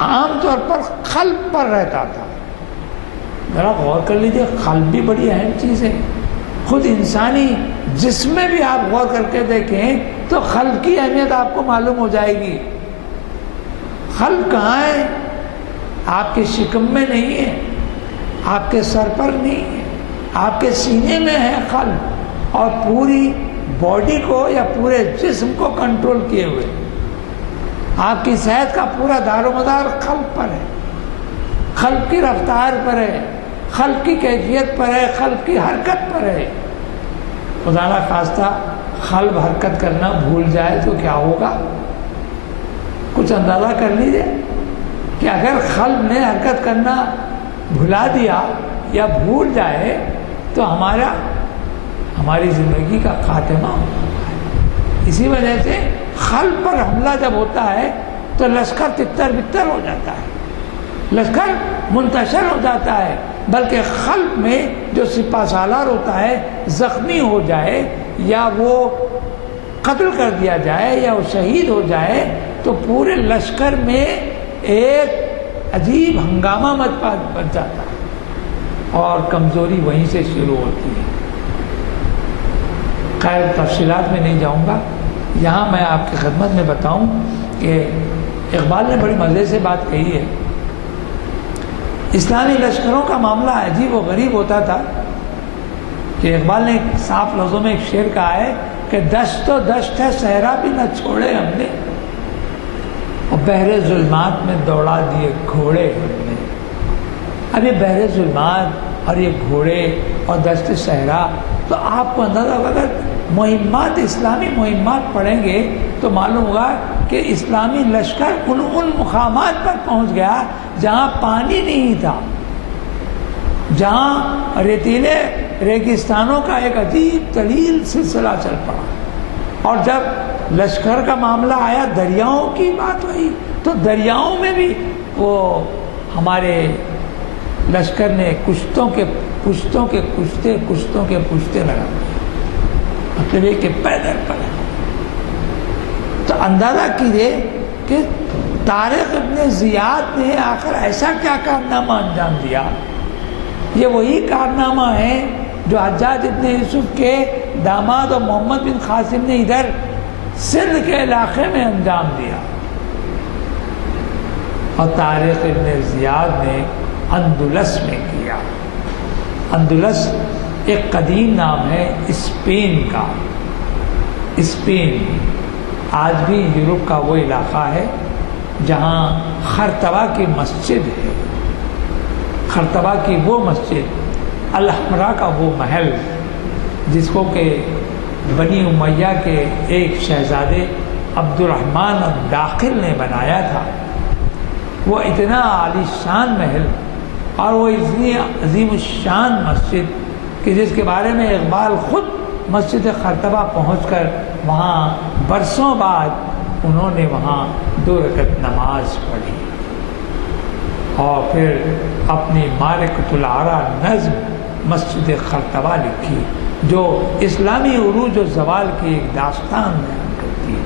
عام طور پر قلب پر رہتا تھا. ذرا غور کر لیجیے، قلب بھی بڑی اہم چیز ہے. خود انسانی جسم میں بھی آپ غور کر کے دیکھیں تو قلب کی اہمیت آپ کو معلوم ہو جائے گی. قلب کہاں ہے؟ آپ کے شکم میں نہیں ہے، آپ کے سر پر نہیں ہے، آپ کے سینے میں ہے قلب، اور پوری باڈی کو یا پورے جسم کو کنٹرول کیے ہوئے. آپ کی صحت کا پورا دار و مدار قلب پر ہے، قلب کی رفتار پر ہے، قلب کی کیفیت پر ہے، قلب کی حرکت پر ہے. خدا نہ خواستہ قلب حرکت کرنا بھول جائے تو کیا ہوگا؟ کچھ اندازہ کر لیجیے کہ اگر قلب نے حرکت کرنا بھلا دیا یا بھول جائے تو ہماری زندگی کا خاتمہ ہوتا ہے. اسی وجہ سے قلب پر حملہ جب ہوتا ہے تو لشکر تتر بتر ہو جاتا ہے، لشکر منتشر ہو جاتا ہے. بلکہ قلب میں جو سپہ سالار ہوتا ہے زخمی ہو جائے یا وہ قتل کر دیا جائے یا وہ شہید ہو جائے تو پورے لشکر میں ایک عجیب ہنگامہ بن جاتا ہے اور کمزوری وہیں سے شروع ہوتی ہے. خیر تفصیلات میں نہیں جاؤں گا. یہاں میں آپ کی خدمت میں بتاؤں کہ اقبال نے بڑی مزے سے بات کہی ہے. اسلامی لشکروں کا معاملہ عجیب و غریب ہوتا تھا کہ اقبال نے صاف لفظوں میں ایک شعر کہا ہے کہ دشت تو دشت ہے صحرا بھی نہ چھوڑے ہم نے، اور بحر ظلمات میں دوڑا دیے گھوڑے ہم نے. اب یہ بحر ظلمات اور یہ گھوڑے اور دشت صحرا، تو آپ کو اندازہ ہوگا اگر مہمات اسلامی مہمات پڑھیں گے تو معلوم ہوگا کہ اسلامی لشکر ان مقامات پر پہنچ گیا جہاں پانی نہیں تھا، جہاں ریتیلے ریگستانوں کا ایک عجیب طویل سلسلہ چل پڑا. اور جب لشکر کا معاملہ آیا، دریاؤں کی بات ہوئی، تو دریاؤں میں بھی وہ ہمارے لشکر نے کشتوں کے پشتے لگا دیے، مطلب یہ کہ پیدل پر. تو اندازہ کیجیے کہ طارق ابن زیاد نے آخر ایسا کیا کارنامہ انجام دیا. یہ وہی کارنامہ ہے جو حجاج ابن یوسف کے داماد اور محمد بن قاسم نے ادھر سندھ کے علاقے میں انجام دیا. اور طارق ابن زیاد نے اندلس میں کیا. اندلس ایک قدیم نام ہے اسپین کا. اسپین آج بھی یورپ کا وہ علاقہ ہے جہاں خرطبہ کی مسجد ہے. خرطبہ کی وہ مسجد، الحمرا کا وہ محل جس کو کہ بنی امیہ کے ایک شہزادے عبد الرحمن الداخل نے بنایا تھا، وہ اتنا عالی شان محل اور وہ اتنی عظیم الشان مسجد کہ جس کے بارے میں اقبال خود مسجد خرطبہ پہنچ کر وہاں برسوں بعد انہوں نے وہاں 2 رکعت نماز پڑھی اور پھر اپنی مارکۃ العرا نظم مسجد خرطبہ لکھی جو اسلامی عروج و زوال کی ایک داستان بیان کرتی ہے.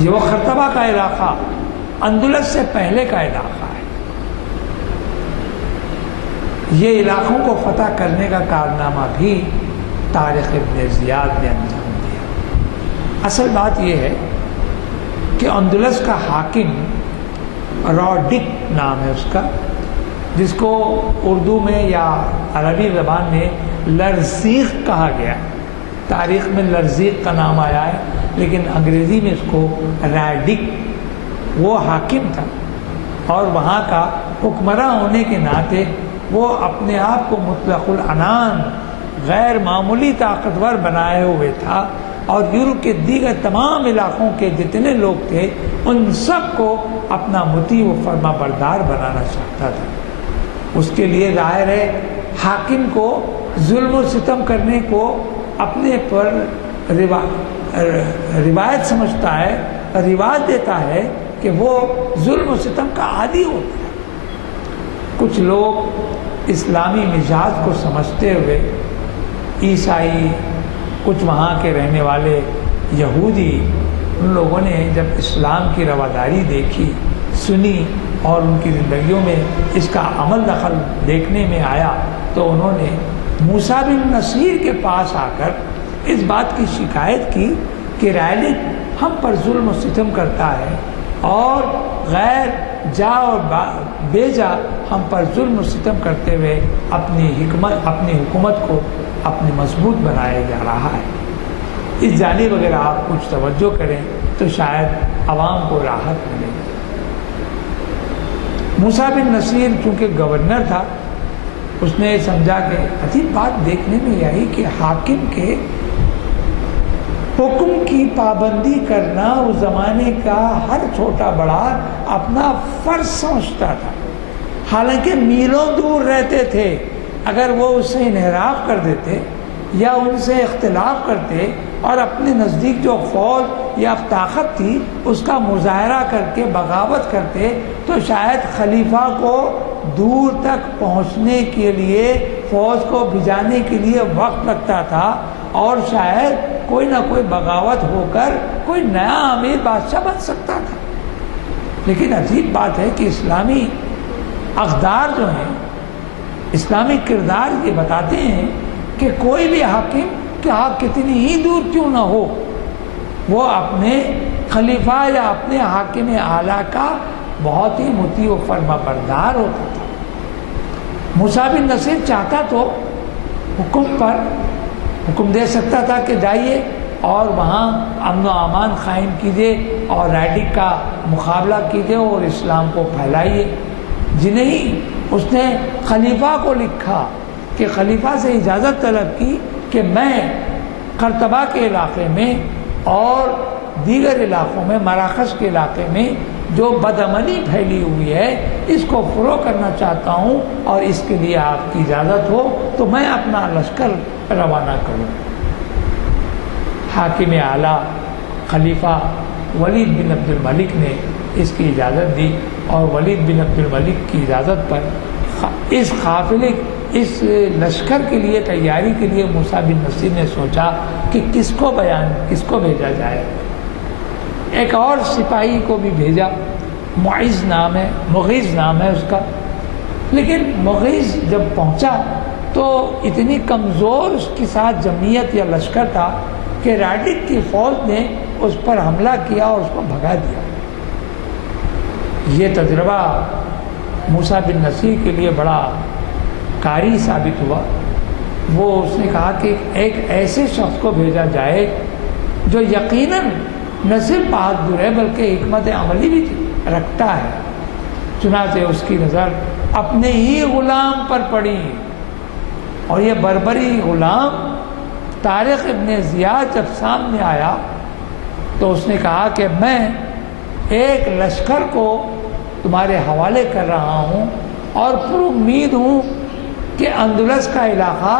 یہ وہ خرطبہ کا علاقہ اندلس سے پہلے کا علاقہ ہے. یہ علاقوں کو فتح کرنے کا کارنامہ بھی طارق ابن زیاد نے انجام دیا. اصل بات یہ ہے کہ اندلس کا حاکم روڈک نام ہے اس کا، جس کو اردو میں یا عربی زبان میں لرزیق کہا گیا. تاریخ میں لرزیق کا نام آیا ہے لیکن انگریزی میں اس کو راڈک. وہ حاکم تھا اور وہاں کا حکمراں ہونے کے ناطے وہ اپنے آپ کو مطلق العنان غیر معمولی طاقتور بنائے ہوئے تھا اور یورپ کے دیگر تمام علاقوں کے جتنے لوگ تھے ان سب کو اپنا مطیع و فرما بردار بنانا چاہتا تھا. اس کے لیے ظاہر ہے حاکم کو ظلم و ستم کرنے کو اپنے پر روایت سمجھتا ہے اور رواج دیتا ہے کہ وہ ظلم و ستم کا عادی ہوتا ہے. کچھ لوگ اسلامی مزاج کو سمجھتے ہوئے عیسائی، کچھ وہاں کے رہنے والے یہودی، ان لوگوں نے جب اسلام کی رواداری دیکھی، سنی اور ان کی زندگیوں میں اس کا عمل دخل دیکھنے میں آیا تو انہوں نے موسیٰ بن نصیر کے پاس آ کر اس بات کی شکایت کی کہ رائلک ہم پر ظلم و ستم کرتا ہے اور غیر جا اور بے جا ہم پر ظلم و ستم کرتے ہوئے اپنی حکومت کو اپنی مضبوط بنایا جا رہا ہے. اس جانب اگر آپ کچھ توجہ کریں تو شاید عوام کو راحت ملے گی. موسیٰ بن نصیر چونکہ گورنر تھا، اس نے سمجھا کہ عجیب بات دیکھنے میں آئی کہ حاکم کے حکم کی پابندی کرنا اس زمانے کا ہر چھوٹا بڑا اپنا فرض سمجھتا تھا، حالانکہ میلوں دور رہتے تھے. اگر وہ اس سے انحراف کر دیتے یا ان سے اختلاف کرتے اور اپنے نزدیک جو فوج یا طاقت تھی اس کا مظاہرہ کر کے بغاوت کرتے تو شاید خلیفہ کو دور تک پہنچنے کے لیے فوج کو بھجانے کے لیے وقت لگتا تھا اور شاید کوئی نہ کوئی بغاوت ہو کر کوئی نیا امیر بادشاہ بن سکتا تھا. لیکن عجیب بات ہے کہ اسلامی اقدار جو ہیں، اسلامی کردار یہ بتاتے ہیں کہ کوئی بھی حاکم کہ آپ کتنی ہی دور کیوں نہ ہو، وہ اپنے خلیفہ یا اپنے حاکم اعلیٰ کا بہت ہی مطیع و فرما بردار ہوتا تھا. موسیٰ بن نصیر چاہتا تو حکم دے سکتا تھا کہ جائیے اور وہاں امن و امان قائم کیجیے اور رائلک کا مقابلہ کیجیے اور اسلام کو پھیلائیے. جی نہیں، اس نے خلیفہ کو لکھا کہ خلیفہ سے اجازت طلب کی کہ میں قرطبہ کے علاقے میں اور دیگر علاقوں میں، مراکش کے علاقے میں جو بدعملی پھیلی ہوئی ہے اس کو فروغ کرنا چاہتا ہوں اور اس کے لیے آپ کی اجازت ہو تو میں اپنا لشکر روانہ کروں. حاکم اعلیٰ خلیفہ ولید بن عبد الملک نے اس کی اجازت دی اور ولید بن عبد الملک کی اجازت پر اس قافلے اس لشکر کے لیے تیاری کے لیے موسیٰ بن نصیر نے سوچا کہ کس کو بھیجا جائے. ایک اور سپاہی کو بھی بھیجا، مغیث نام ہے اس کا. لیکن مغیث جب پہنچا تو اتنی کمزور اس کے ساتھ جمعیت یا لشکر تھا کہ رائلک کی فوج نے اس پر حملہ کیا اور اس کو بھگا دیا. یہ تجربہ موسیٰ بن نصیر کے لیے بڑا کاری ثابت ہوا. وہ اس نے کہا کہ ایک ایسے شخص کو بھیجا جائے جو یقیناً نہ صرف بہادر ہے بلکہ حکمت عملی بھی رکھتا ہے. چنانچہ اس کی نظر اپنے ہی غلام پر پڑی اور یہ بربری غلام طارق ابن زیاد جب سامنے آیا تو اس نے کہا کہ میں ایک لشکر کو تمہارے حوالے کر رہا ہوں اور پر امید ہوں کہ اندلس کا علاقہ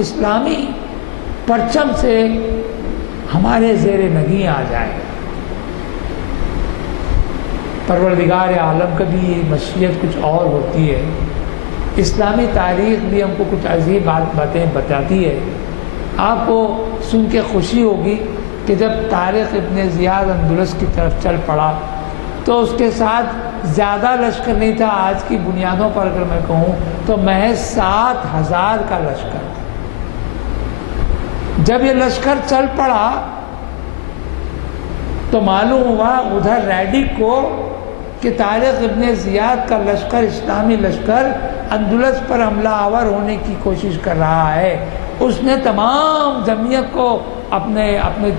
اسلامی پرچم سے ہمارے زیر نگیں آ جائے. پروردگار عالم کا بھی مشیت کچھ اور ہوتی ہے. اسلامی تاریخ بھی ہم کو کچھ عجیب باتیں بتاتی ہے. آپ کو سن کے خوشی ہوگی کہ جب طارق ابن زیاد اندلس کی طرف چل پڑا تو اس کے ساتھ زیادہ لشکر نہیں تھا. آج کی بنیادوں پر اگر میں کہوں تو محض 7,000 کا لشکر تھا. جب یہ لشکر چل پڑا تو معلوم ہوا ادھر رائلک کو کہ طارق ابن زیاد کا لشکر، اسلامی لشکر اندلس پر حملہ آور ہونے کی کوشش کر رہا ہے. اس نے تمام جمعیت کو اپنے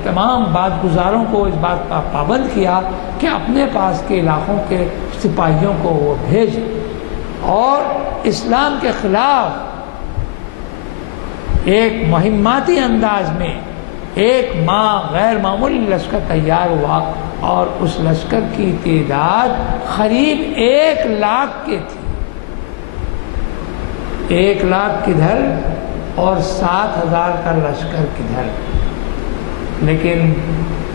تمام بات گزاروں کو اس بات کا پابند کیا کہ اپنے پاس کے علاقوں کے سپاہیوں کو وہ بھیج اور اسلام کے خلاف ایک مہماتی انداز میں ایک غیر معمولی لشکر تیار ہوا اور اس لشکر کی تعداد قریب 1,00,000 کی تھی. 1,00,000 کدھر اور 7,000 کا لشکر کدھر. لیکن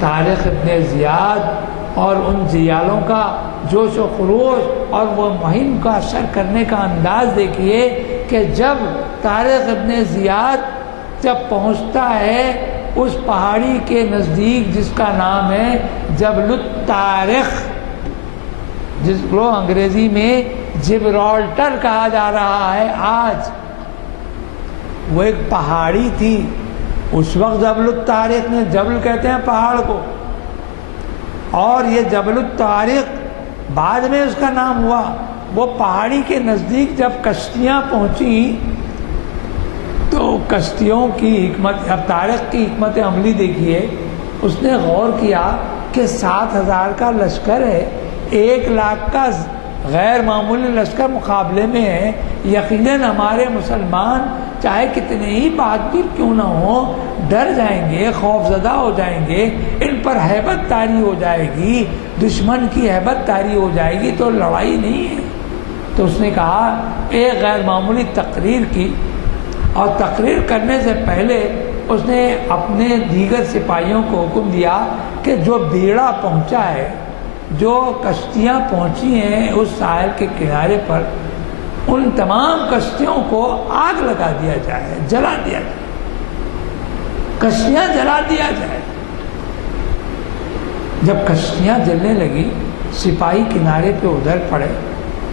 طارق ابن زیاد اور ان زیالوں کا جوش و خروش اور وہ مہم کا اثر کرنے کا انداز دیکھیے کہ جب طارق ابن زیاد جب پہنچتا ہے اس پہاڑی کے نزدیک جس کا نام ہے جبل الطارق، جس کو انگریزی میں جبرالٹر کہا جا رہا ہے آج، وہ ایک پہاڑی تھی اس وقت جبل الطارق میں، جبل کہتے ہیں پہاڑ کو، اور یہ جبل الطارق بعد میں اس کا نام ہوا۔ وہ پہاڑی کے نزدیک جب کشتیاں پہنچی تو کشتیوں کی حکمت، اب طارق کی حکمت عملی دیکھیے، اس نے غور کیا کہ 7,000 کا لشکر ہے، 1,00,000 کا غیر معمولی لشکر مقابلے میں ہے، یقیناً ہمارے مسلمان چاہے کتنے ہی بہادر کیوں نہ ہوں ڈر جائیں گے، خوف زدہ ہو جائیں گے، ان پر ہیبت طاری ہو جائے گی، دشمن کی ہیبت طاری ہو جائے گی، تو لڑائی نہیں ہے۔ تو اس نے کہا ایک غیر معمولی تقریر کی، اور تقریر کرنے سے پہلے اس نے اپنے دیگر سپاہیوں کو حکم دیا کہ جو بیڑا پہنچا ہے، جو کشتیاں پہنچی ہیں اس ساحل کے کنارے پر، ان تمام کشتیوں کو آگ لگا دیا جائے، جلا دیا جائے، کشتیاں جلا دیا جائے۔ جب کشتیاں جلنے لگی، سپاہی کنارے پہ ادھر پڑے،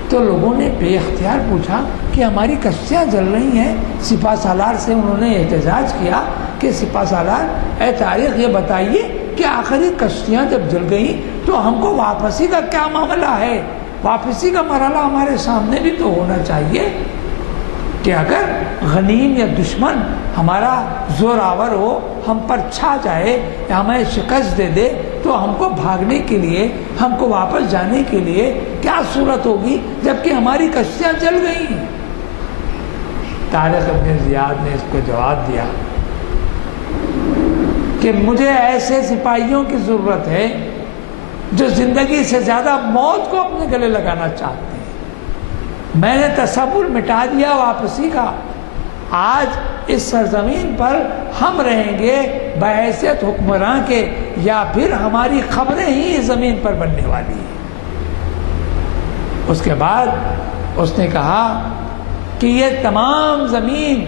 تو لوگوں نے بے اختیار پوچھا کہ ہماری کشتیاں جل رہی ہیں۔ سپہ سالار سے انہوں نے احتجاج کیا کہ سپہ سالار، اے طارق یہ بتائیے کہ آخر یہ کشتیاں جب جل گئیں تو ہم کو واپسی کا کیا معاملہ ہے؟ واپسی کا مرحلہ ہمارے سامنے بھی تو ہونا چاہیے کہ اگر غنیم یا دشمن ہمارا زور آور ہو، ہم پر چھا جائے یا ہمیں شکست دے دے، تو ہم کو بھاگنے کے لیے، ہم کو واپس جانے کے لیے کیا صورت ہوگی جبکہ ہماری کشتیاں جل گئی ہیں؟ طارق ابن زیاد نے اس کو جواب دیا کہ مجھے ایسے سپاہیوں کی ضرورت ہے جو زندگی سے زیادہ موت کو اپنے گلے لگانا چاہتے ہیں۔ میں نے تصور مٹا دیا واپسی کا، آج اس سرزمین پر ہم رہیں گے بحیثیت حکمراں کے، یا پھر ہماری خبریں ہی اس زمین پر بننے والی ہیں۔ اس کے بعد اس نے کہا کہ یہ تمام زمین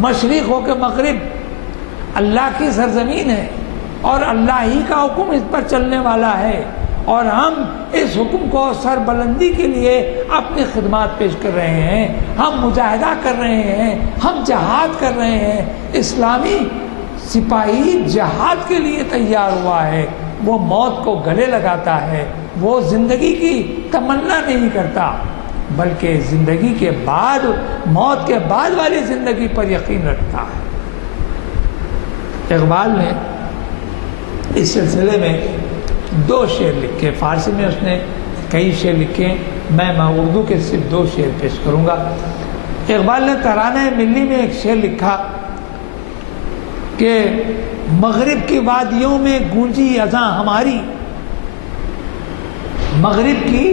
مشرق ہو کے مغرب اللہ کی سرزمین ہے، اور اللہ ہی کا حکم اس پر چلنے والا ہے، اور ہم اس حکم کو سربلندی کے لیے اپنی خدمات پیش کر رہے ہیں، ہم مجاہدہ کر رہے ہیں، ہم جہاد کر رہے ہیں۔ اسلامی سپاہی جہاد کے لیے تیار ہوا ہے، وہ موت کو گلے لگاتا ہے، وہ زندگی کی تمنا نہیں کرتا، بلکہ زندگی کے بعد، موت کے بعد والی زندگی پر یقین رکھتا ہے۔ اقبال نے اس سلسلے میں 2 شعر لکھے، فارسی میں اس نے کئی شعر لکھے، میں اردو کے صرف 2 شعر پیش کروں گا۔ اقبال نے ترانہ ملی میں ایک شعر لکھا کہ مغرب کی وادیوں میں گونجی اذاں ہماری، مغرب کی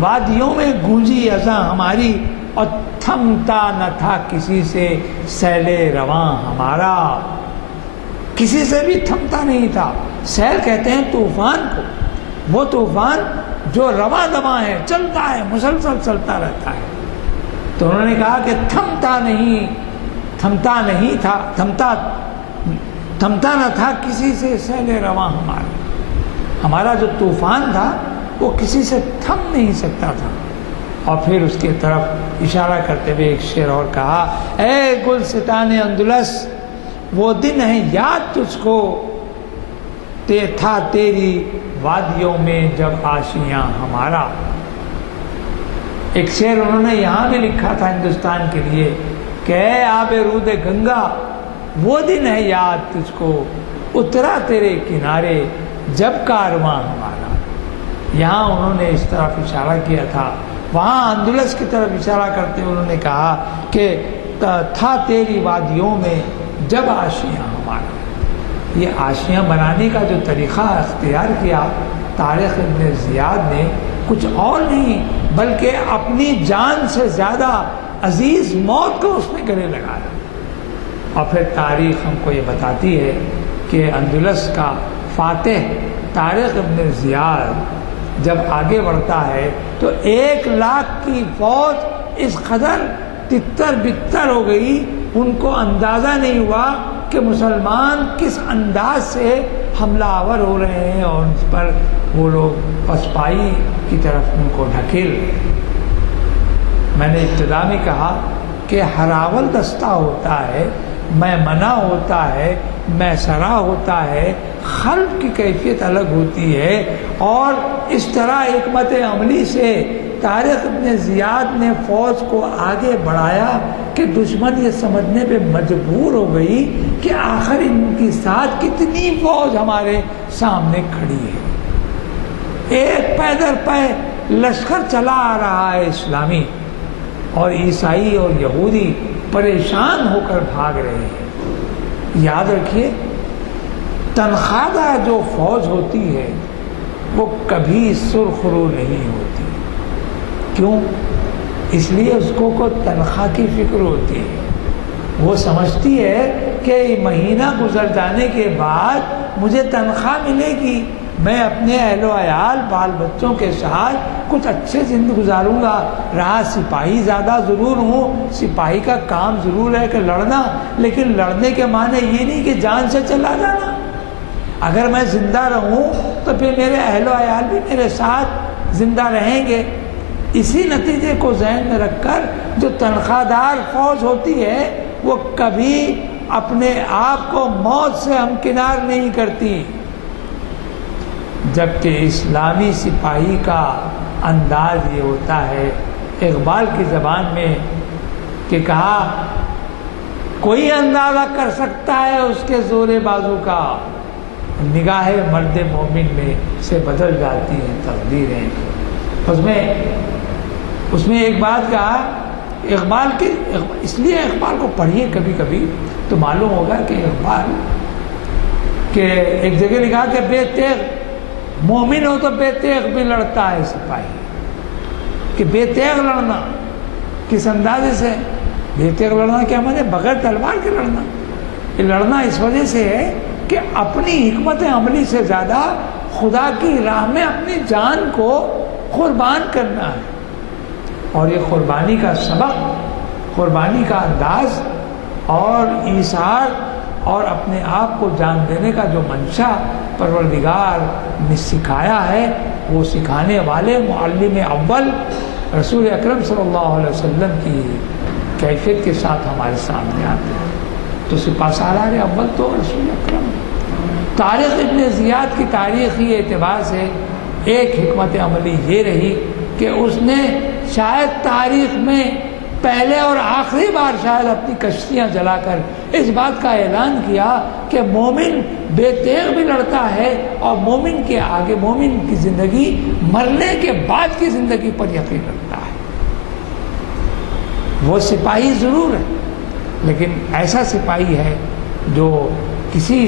وادیوں میں گونجی اذاں ہماری، اور تھمتا نہ تھا کسی سے سیل رواں ہمارا، کسی سے بھی تھمتا نہیں تھا۔ سیل کہتے ہیں طوفان کو، وہ طوفان جو رواں دواں ہے، چلتا ہے، مسلسل چلتا رہتا ہے۔ تو انہوں نے کہا کہ تھمتا نہیں تھا، تھمتا نہ تھا کسی سے سیل رواں ہمارا، ہمارا جو طوفان تھا وہ کسی سے تھم نہیں سکتا تھا۔ اور پھر اس کی طرف اشارہ کرتے ہوئے ایک شعر اور کہا، اے گلستان اندلس وہ دن ہے یاد تجھ کو، تھا تیری وادیوں میں جب آشیاں ہمارا۔ ایک شعر انہوں نے یہاں بھی لکھا تھا ہندوستان کے لیے کہ اے آب رود گنگا وہ دن ہے یاد تجھ کو، اترا تیرے کنارے جب کارواں ہمارا۔ یہاں انہوں نے اس طرف اشارہ کیا تھا، وہاں اندلس کی طرف اشارہ کرتے انہوں نے کہا کہ تھا تیری وادیوں میں جب آشیاں ہمارا۔ یہ آشیاں بنانے کا جو طریقہ اختیار کیا طارق ابن زیاد نے، کچھ اور نہیں بلکہ اپنی جان سے زیادہ عزیز موت کو اس نے گلے لگایا۔ اور پھر تاریخ ہم کو یہ بتاتی ہے کہ اندلس کا فاتح طارق ابن زیاد جب آگے بڑھتا ہے تو 1,00,000 کی فوج اس قدر تتر بتر ہو گئی، ان کو اندازہ نہیں ہوا کہ مسلمان کس انداز سے حملہ آور ہو رہے ہیں اور اس پر وہ لوگ پسپائی کی طرف ان کو ڈھکیل رہے ہیں۔ میں نے ابتدا میں کہا کہ ہراول دستہ ہوتا ہے، میں منع ہوتا ہے، میں سرا ہوتا ہے، خلف کی کیفیت الگ ہوتی ہے، اور اس طرح حکمت عملی سے طارق ابن زیاد نے فوج کو آگے بڑھایا کہ دشمن یہ سمجھنے پہ مجبور ہو گئی کہ آخر ان کے ساتھ کتنی فوج ہمارے سامنے کھڑی ہے۔ ایک پیدر پہ لشکر چلا آ رہا ہے اسلامی، اور عیسائی اور یہودی پریشان ہو کر بھاگ رہے ہیں۔ یاد رکھیے، تنخواہ دار جو فوج ہوتی ہے وہ کبھی سرخ رو نہیں ہوتی۔ کیوں؟ اس لیے اس کو کوئی تنخواہ کی فکر ہوتی ہے، وہ سمجھتی ہے کہ مہینہ گزر جانے کے بعد مجھے تنخواہ ملے گی، میں اپنے اہل و عیال بال بچوں کے ساتھ کچھ اچھے زندگی گزاروں گا۔ رہا سپاہی زیادہ ضرور ہوں، سپاہی کا کام ضرور ہے کہ لڑنا، لیکن لڑنے کے معنی یہ نہیں کہ جان سے چلا جانا۔ اگر میں زندہ رہوں تو پھر میرے اہل و عیال بھی میرے ساتھ زندہ رہیں گے۔ اسی نتیجے کو ذہن میں رکھ کر جو تنخواہ دار فوج ہوتی ہے وہ کبھی اپنے آپ کو موت سے ہمکنار نہیں کرتی، جبکہ اسلامی سپاہی کا انداز یہ ہوتا ہے، اقبال کی زبان میں کہ کہا، کوئی اندازہ کر سکتا ہے اس کے زور بازو کا، نگاہ مرد مومن میں سے بدل جاتی ہیں تقدیریں۔ اس میں ایک بات کہا اقبال کی، اس لیے اقبال کو پڑھیے کبھی کبھی تو معلوم ہوگا کہ اقبال کہ ایک جگہ لکھا کہ بے تیغ مومن ہو تو بے تیغ بھی لڑتا ہے سپاہی، کہ بے تیغ لڑنا کس اندازے سے؟ بے تیغ لڑنا کیا مانے؟ بغیر تلوار کے لڑنا۔ یہ لڑنا اس وجہ سے ہے کہ اپنی حکمت عملی سے زیادہ خدا کی راہ میں اپنی جان کو قربان کرنا ہے، اور یہ قربانی کا سبق، قربانی کا انداز اور ایثار اور اپنے آپ کو جان دینے کا جو منشا پروردگار نے سکھایا ہے، وہ سکھانے والے معلم اول رسول اکرم صلی اللہ علیہ وسلم کی کیفیت کے ساتھ ہمارے سامنے آتے ہیں۔ تو سپہ سالار اول تو رسول اکرم۔ طارق ابن زیاد کی تاریخی اعتبار سے ایک حکمت عملی یہ رہی کہ اس نے شاید تاریخ میں پہلے اور آخری بار شاید اپنی کشتیاں جلا کر اس بات کا اعلان کیا کہ مومن بے تیغ بھی لڑتا ہے، اور مومن کے آگے، مومن کی زندگی مرنے کے بعد کی زندگی پر یقین رکھتا ہے۔ وہ سپاہی ضرور ہے، لیکن ایسا سپاہی ہے جو کسی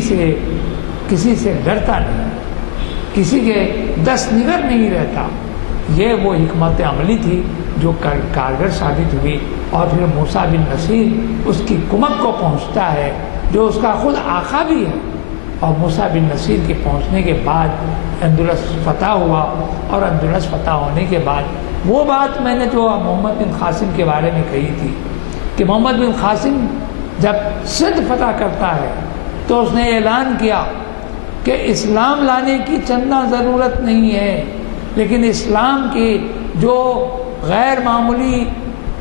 سے ڈرتا نہیں، کسی کے دست نگر نہیں رہتا۔ یہ وہ حکمت عملی تھی جو کارگر ثابت ہوئی، اور پھر موسیٰ بن نصیر اس کی کمک کو پہنچتا ہے، جو اس کا خود آقا بھی ہے۔ اور موسیٰ بن نصیر کے پہنچنے کے بعد اندلس فتح ہوا، اور اندلس فتح ہونے کے بعد وہ بات میں نے جو محمد بن قاسم کے بارے میں کہی تھی کہ محمد بن قاسم جب سندھ فتح کرتا ہے تو اس نے اعلان کیا کہ اسلام لانے کی چندہ ضرورت نہیں ہے، لیکن اسلام کی جو غیر معمولی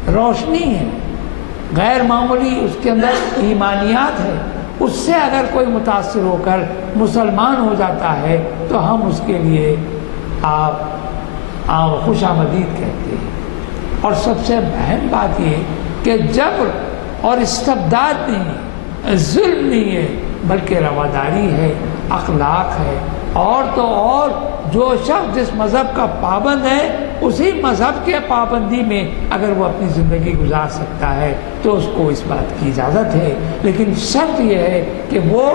روشنی ہے، غیر معمولی اس کے اندر ایمانیات ہے، اس سے اگر کوئی متاثر ہو کر مسلمان ہو جاتا ہے تو ہم اس کے لیے آپ خوش آمدید کہتے ہیں۔ اور سب سے اہم بات یہ کہ جبر اور استبداد نہیں ہے، ظلم نہیں ہے، بلکہ رواداری ہے، اخلاق ہے، اور تو اور جو شخص جس مذہب کا پابند ہے اسی مذہب کے پابندی میں اگر وہ اپنی زندگی گزار سکتا ہے تو اس کو اس بات کی اجازت ہے، لیکن شرط یہ ہے کہ وہ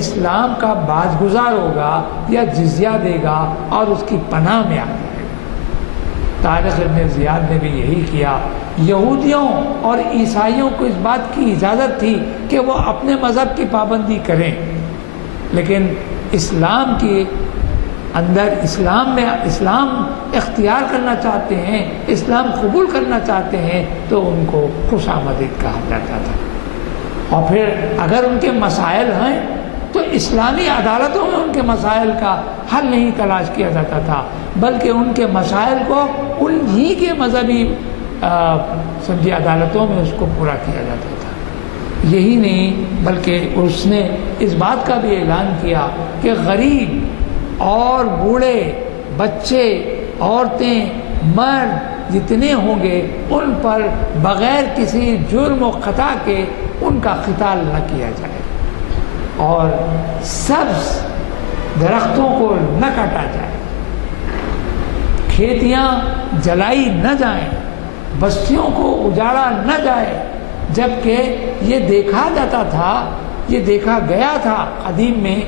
اسلام کا باز گزار ہوگا یا جزیہ دے گا اور اس کی پناہ میں آ جائے گا۔ طارق ابن زیاد نے بھی یہی کیا۔ یہودیوں اور عیسائیوں کو اس بات کی اجازت تھی کہ وہ اپنے مذہب کی پابندی کریں، لیکن اسلام کے اندر اسلام اختیار کرنا چاہتے ہیں، اسلام قبول کرنا چاہتے ہیں تو ان کو خوش آمدید کہا جاتا تھا۔ اور پھر اگر ان کے مسائل ہیں تو اسلامی عدالتوں میں ان کے مسائل کا حل نہیں تلاش کیا جاتا تھا، بلکہ ان کے مسائل کو انہی کے مذہبی سمجھی عدالتوں میں اس کو پورا کیا جاتا تھا۔ یہی نہیں بلکہ اس نے اس بات کا بھی اعلان کیا کہ غریب اور بوڑھے، بچے، عورتیں، مرد جتنے ہوں گے ان پر بغیر کسی جرم و خطا کے ان کا قتال نہ کیا جائے، اور سبز درختوں کو نہ کاٹا جائے، کھیتیاں جلائی نہ جائیں، بستیوں کو اجاڑا نہ جائے، جبکہ یہ دیکھا جاتا تھا، یہ دیکھا گیا تھا قدیم میں،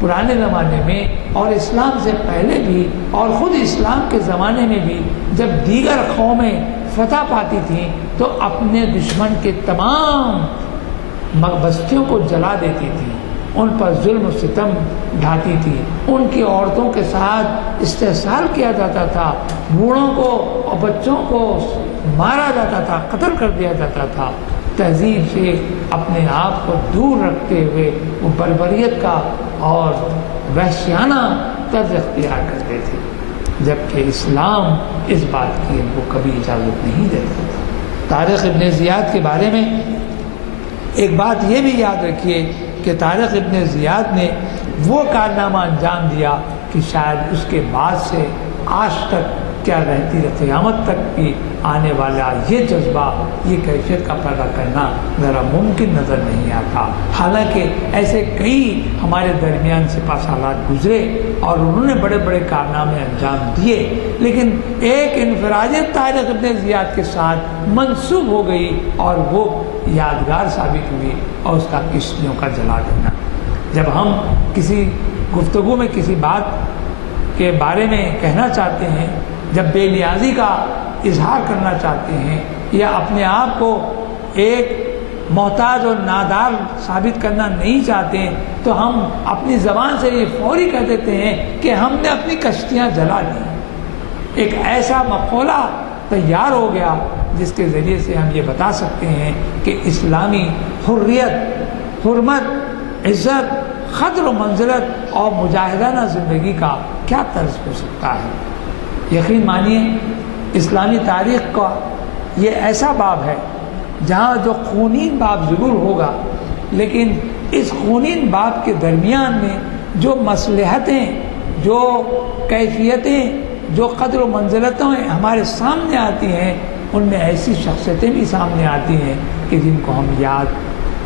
پرانے زمانے میں اور اسلام سے پہلے بھی، اور خود اسلام کے زمانے میں بھی، جب دیگر قومیں فتح پاتی تھیں تو اپنے دشمن کے تمام بستیوں کو جلا دیتی تھی، ان پر ظلم و ستم ڈھاتی تھی، ان کی عورتوں کے ساتھ استحصال کیا جاتا تھا، بوڑھوں کو اور بچوں کو مارا جاتا تھا، قتل کر دیا جاتا تھا۔ تہذیب سے اپنے آپ کو دور رکھتے ہوئے وہ بربریت کا اور وحشیانہ طرز اختیار کرتے تھے، جبکہ اسلام اس بات کی ان کو کبھی اجازت نہیں دیتا تھا۔ طارق ابن زیاد کے بارے میں ایک بات یہ بھی یاد رکھیے کہ طارق ابن زیاد نے وہ کارنامہ انجام دیا کہ شاید اس کے بعد سے آج تک کیا رہتی قیامت تک بھی آنے والا یہ جذبہ، یہ کیفیت کا پیدا کرنا ذرا ممکن نظر نہیں آتا۔ حالانکہ ایسے کئی ہمارے درمیان سپہ سالار گزرے اور انہوں نے بڑے بڑے کارنامے انجام دیے، لیکن ایک انفرادیت طارق ابن زیاد کے ساتھ منسوب ہو گئی اور وہ یادگار ثابت ہوئی، اور اس کا کشتیوں کا جلا دینا۔ جب ہم کسی گفتگو میں کسی بات کے بارے میں کہنا چاہتے ہیں، جب بے نیازی کا اظہار کرنا چاہتے ہیں یا اپنے آپ کو ایک محتاج اور نادار ثابت کرنا نہیں چاہتے ہیں، تو ہم اپنی زبان سے یہ فوری کہہ دیتے ہیں کہ ہم نے اپنی کشتیاں جلا دی۔ ایک ایسا مقولہ تیار ہو گیا جس کے ذریعے سے ہم یہ بتا سکتے ہیں کہ اسلامی حریت، حرمت، عزت، قدر و منزلت اور مجاہدانہ زندگی کا کیا طرز ہو سکتا ہے۔ یقین مانیے اسلامی تاریخ کا یہ ایسا باب ہے جہاں جو خونین باب ضرور ہوگا، لیکن اس خونین باب کے درمیان میں جو مصلحتیں، جو کیفیتیں، جو قدر و منزلتیں ہمارے سامنے آتی ہیں، ان میں ایسی شخصیتیں بھی سامنے آتی ہیں کہ جن کو ہم یاد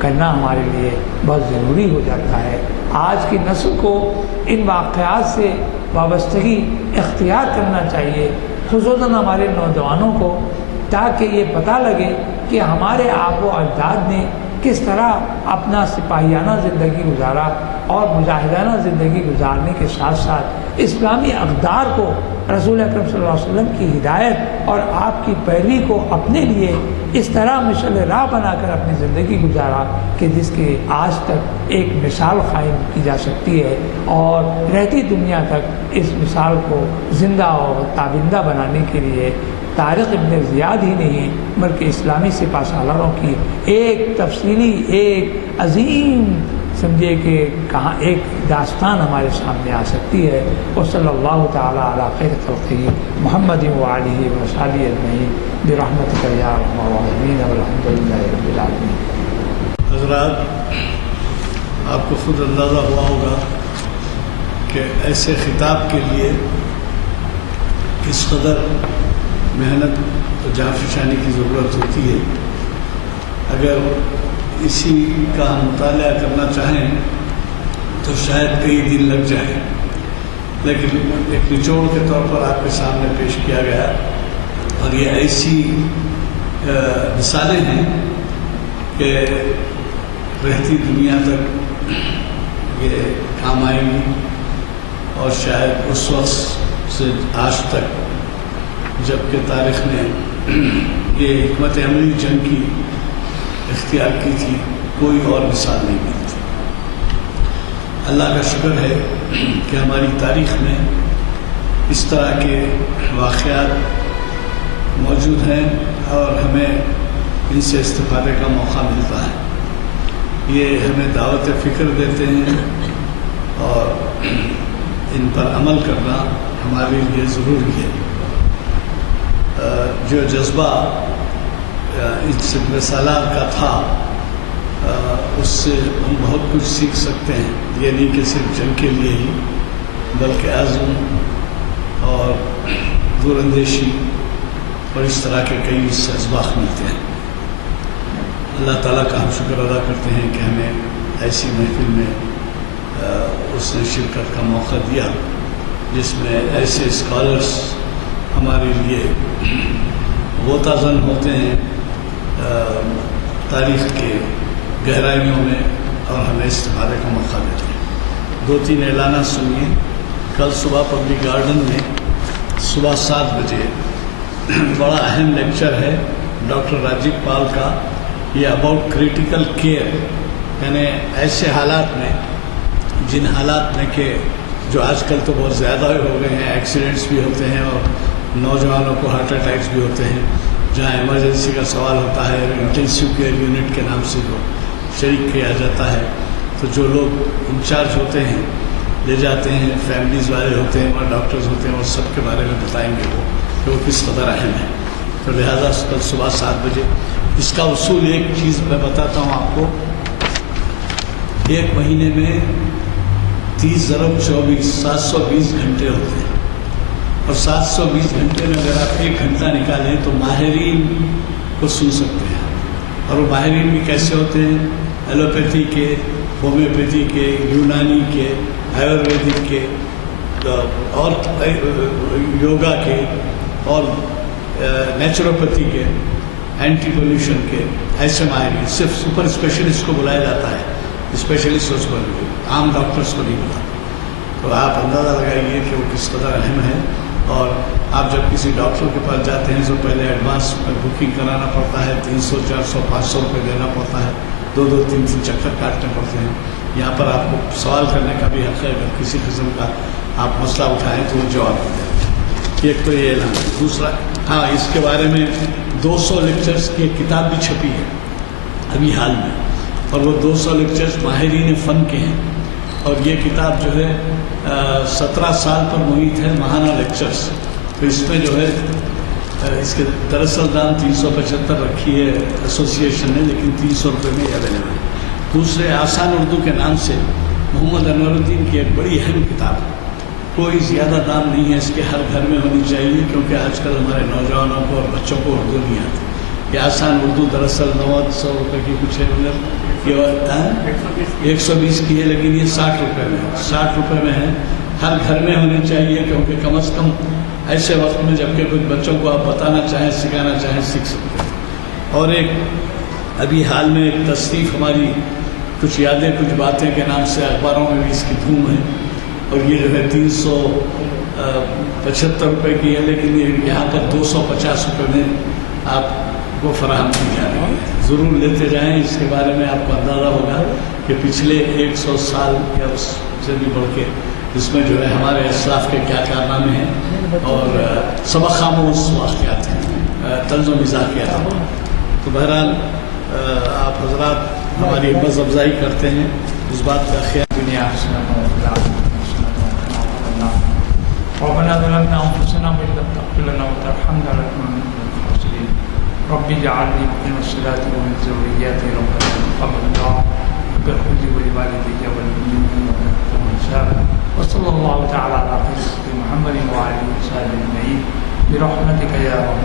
کرنا ہمارے لیے بہت ضروری ہو جاتا ہے۔ آج کی نسل کو ان واقعات سے وابستگی اختیار کرنا چاہیے، خصوصاً ہمارے نوجوانوں کو، تاکہ یہ پتہ لگے کہ ہمارے آبا و اجداد نے کس طرح اپنا سپاہیانہ زندگی گزارا اور مجاہدانہ زندگی گزارنے کے ساتھ ساتھ اسلامی اقدار کو، رسول اکرم صلی اللہ علیہ وسلم کی ہدایت اور آپ کی پیروی کو اپنے لیے اس طرح مشعل راہ بنا کر اپنی زندگی گزارا کہ جس کے آج تک ایک مثال قائم کی جا سکتی ہے، اور رہتی دنیا تک اس مثال کو زندہ اور تابندہ بنانے کے لیے طارق ابن زیاد ہی نہیں بلکہ اسلامی سپہ سالاروں کی ایک تفصیلی، ایک عظیم سمجھے کہ کہاں ایک داستان ہمارے سامنے آ سکتی ہے۔ وصلی اللہ تعالیٰ علی خیر خلقہ محمد وآلہ وصحبہ اجمعین برحمتک یا ارحم الراحمین والحمد للہ رب العالمین۔ حضرات، آپ کو خود اندازہ ہوا ہوگا کہ ایسے خطاب کے لیے کس قدر محنت و جانفشانی کی ضرورت ہوتی ہے۔ اگر اسی کا ہم مطالعہ کرنا چاہیں تو شاید کئی دن لگ جائیں، لیکن ایک نچوڑ کے طور پر آپ کے سامنے پیش کیا گیا، اور یہ ایسی مثالیں ہیں کہ رہتی دنیا تک یہ کام آئیں گی، اور شاید اس وقت سے آج تک جب کہ تاریخ نے یہ حکمت عملی جنگ کی اختیار کی تھی، کوئی اور مثال نہیں ملتی۔ اللہ کا شکر ہے کہ ہماری تاریخ میں اس طرح کے واقعات موجود ہیں اور ہمیں ان سے استفادے کا موقع ملتا ہے۔ یہ ہمیں دعوت فکر دیتے ہیں اور ان پر عمل کرنا ہمارے لیے ضروری ہے۔ جو جذبہ اس سالار کا تھا اس سے ہم بہت کچھ سیکھ سکتے ہیں، یہ نہیں کہ صرف جنگ کے لیے ہی بلکہ عزم اور دور اندیشی اور اس طرح کے کئی اس سے اسباق ملتے ہیں۔ اللہ تعالیٰ کا ہم شکر ادا کرتے ہیں کہ ہمیں ایسی محفل میں اس نے شرکت کا موقع دیا جس میں ایسے اسکالرس ہمارے لیے غوطہ زن ہوتے ہیں تاریخ کے گہرائیوں میں اور ہمیں استفادے کا موقع دیتے ہیں۔ 2-3 اعلانات سنیے۔ کل صبح پبلک گارڈن میں صبح 7 بجے بڑا اہم لیکچر ہے ڈاکٹر راجیو پال کا، یہ اباؤٹ کریٹیکل کیئر، یعنی ایسے حالات میں جن حالات میں کہ جو آج کل تو بہت زیادہ ہو گئے ہیں، ایکسیڈنٹس بھی ہوتے ہیں اور نوجوانوں کو ہارٹ اٹیکس بھی ہوتے ہیں، جہاں ایمرجنسی کا سوال ہوتا ہے انٹینسیو کیئر یونٹ کے نام سے جو شریک کیا جاتا ہے، تو جو لوگ انچارج ہوتے ہیں لے جاتے ہیں، فیملیز والے ہوتے ہیں اور ڈاکٹرز ہوتے ہیں، اور سب کے بارے میں بتائیں گے وہ کہ وہ کس قدر اہم ہے۔ تو لہٰذا کل صبح 7 بجے اس کا اصول ایک چیز میں بتاتا ہوں آپ کو، ایک مہینے میں 30 × 24 720 گھنٹے ہوتے ہیں، اور 720 گھنٹے میں اگر آپ 1 گھنٹہ نکالیں تو ماہرین کو سن سکتے ہیں، اور وہ ماہرین بھی کیسے ہوتے ہیں؟ ایلوپیتھی کے، ہومیوپیتھی کے، یونانی کے، آیورویدک کے، اور یوگا کے، اور نیچروپیتھی کے، اینٹی پولوشن کے، ایسے ماہرین، صرف سپر اسپیشلسٹ کو بلایا جاتا ہے، اسپیشلسٹ اس کو نہیں، عام ڈاکٹرس کو نہیں بلاتا۔ تو آپ اندازہ لگائیے کہ وہ کس قدر اہم ہے، اور آپ جب کسی ڈاکٹر کے پاس جاتے ہیں تو پہلے ایڈوانس میں بکنگ کرانا پڑتا ہے، 300 400 500 روپے دینا پڑتا ہے، 2 3 چکر کاٹنے پڑتے ہیں۔ یہاں پر آپ کو سوال کرنے کا بھی حق ہے، اگر کسی قسم کا آپ مسئلہ اٹھائیں تو وہ جواب دیں۔ ایک تو یہ اعلان ہے۔ دوسرا، ہاں، اس کے بارے میں 200 لیکچرز کی ایک کتاب بھی چھپی ہے ابھی حال میں، اور وہ 200 لیکچرز ماہرین فن کے ہیں، اور یہ کتاب جو ہے 17 سال پر محیط ہے، ماہانہ لیکچرز۔ تو اس میں جو ہے اس کے دراصل دام 375 رکھی ہے ایسوسیشن نے، لیکن 300 روپے میں یہ اویلیبل ہے۔ دوسرے، آسان اردو کے نام سے محمد انور الدین کی ایک بڑی اہم کتاب ہے، کوئی زیادہ دام نہیں ہے اس کے، ہر گھر میں ہونی چاہیے، کیونکہ آج کل ہمارے نوجوانوں کو اور بچوں کو اردو نہیں آتی۔ یہ آسان اردو دراصل 900 روپے کی کچھ ہے، مطلب یہ 120 کی ہے، لیکن یہ 60 روپے میں ہے، 60 روپے میں ہے، ہر گھر میں ہونی چاہیے، کیونکہ کم از کم ایسے وقت میں جب کہ کچھ بچوں کو آپ بتانا چاہیں، سکھانا چاہیں، سیکھ سکتے ہیں۔ اور ایک ابھی حال میں ایک تصنیف ہماری کچھ یادیں کچھ باتیں کے نام سے اخباروں میں بھی اس کی دھوم ہے، اور یہ جو ہے 375 روپے کی ہے، لیکن یہ یہاں پر 250 روپے میں آپ کو فراہم کی جا رہی ہے۔ ضرور لیتے جائیں، اس کے بارے میں آپ کو اندازہ ہوگا کہ پچھلے 100 سال یا اس سے بھی بڑھ کے اس میں جو ہے ہمارے اسلاف کے کیا کارنامے ہیں اور سبق آموز واقعات ہیں، طنز و مزاحیات ہیں۔ تو بہرحال آپ حضرات ہماری ہمت افزائی کرتے ہیں، اس بات کا خیال دنیا ربنا ظلمنا انفسنا وان لم تغفر لنا وترحمنا لنكونن من الخاسرين رب اجعلني مقيم الصلاة ومن ذريتي ربنا تقبل دعاء اغفر لي ولوالدي وللمؤمنين يوم الحساب وصلى الله تعالى على خير خلق محمد وعلى اله وصحبه اجمعين برحمتك يا ارحم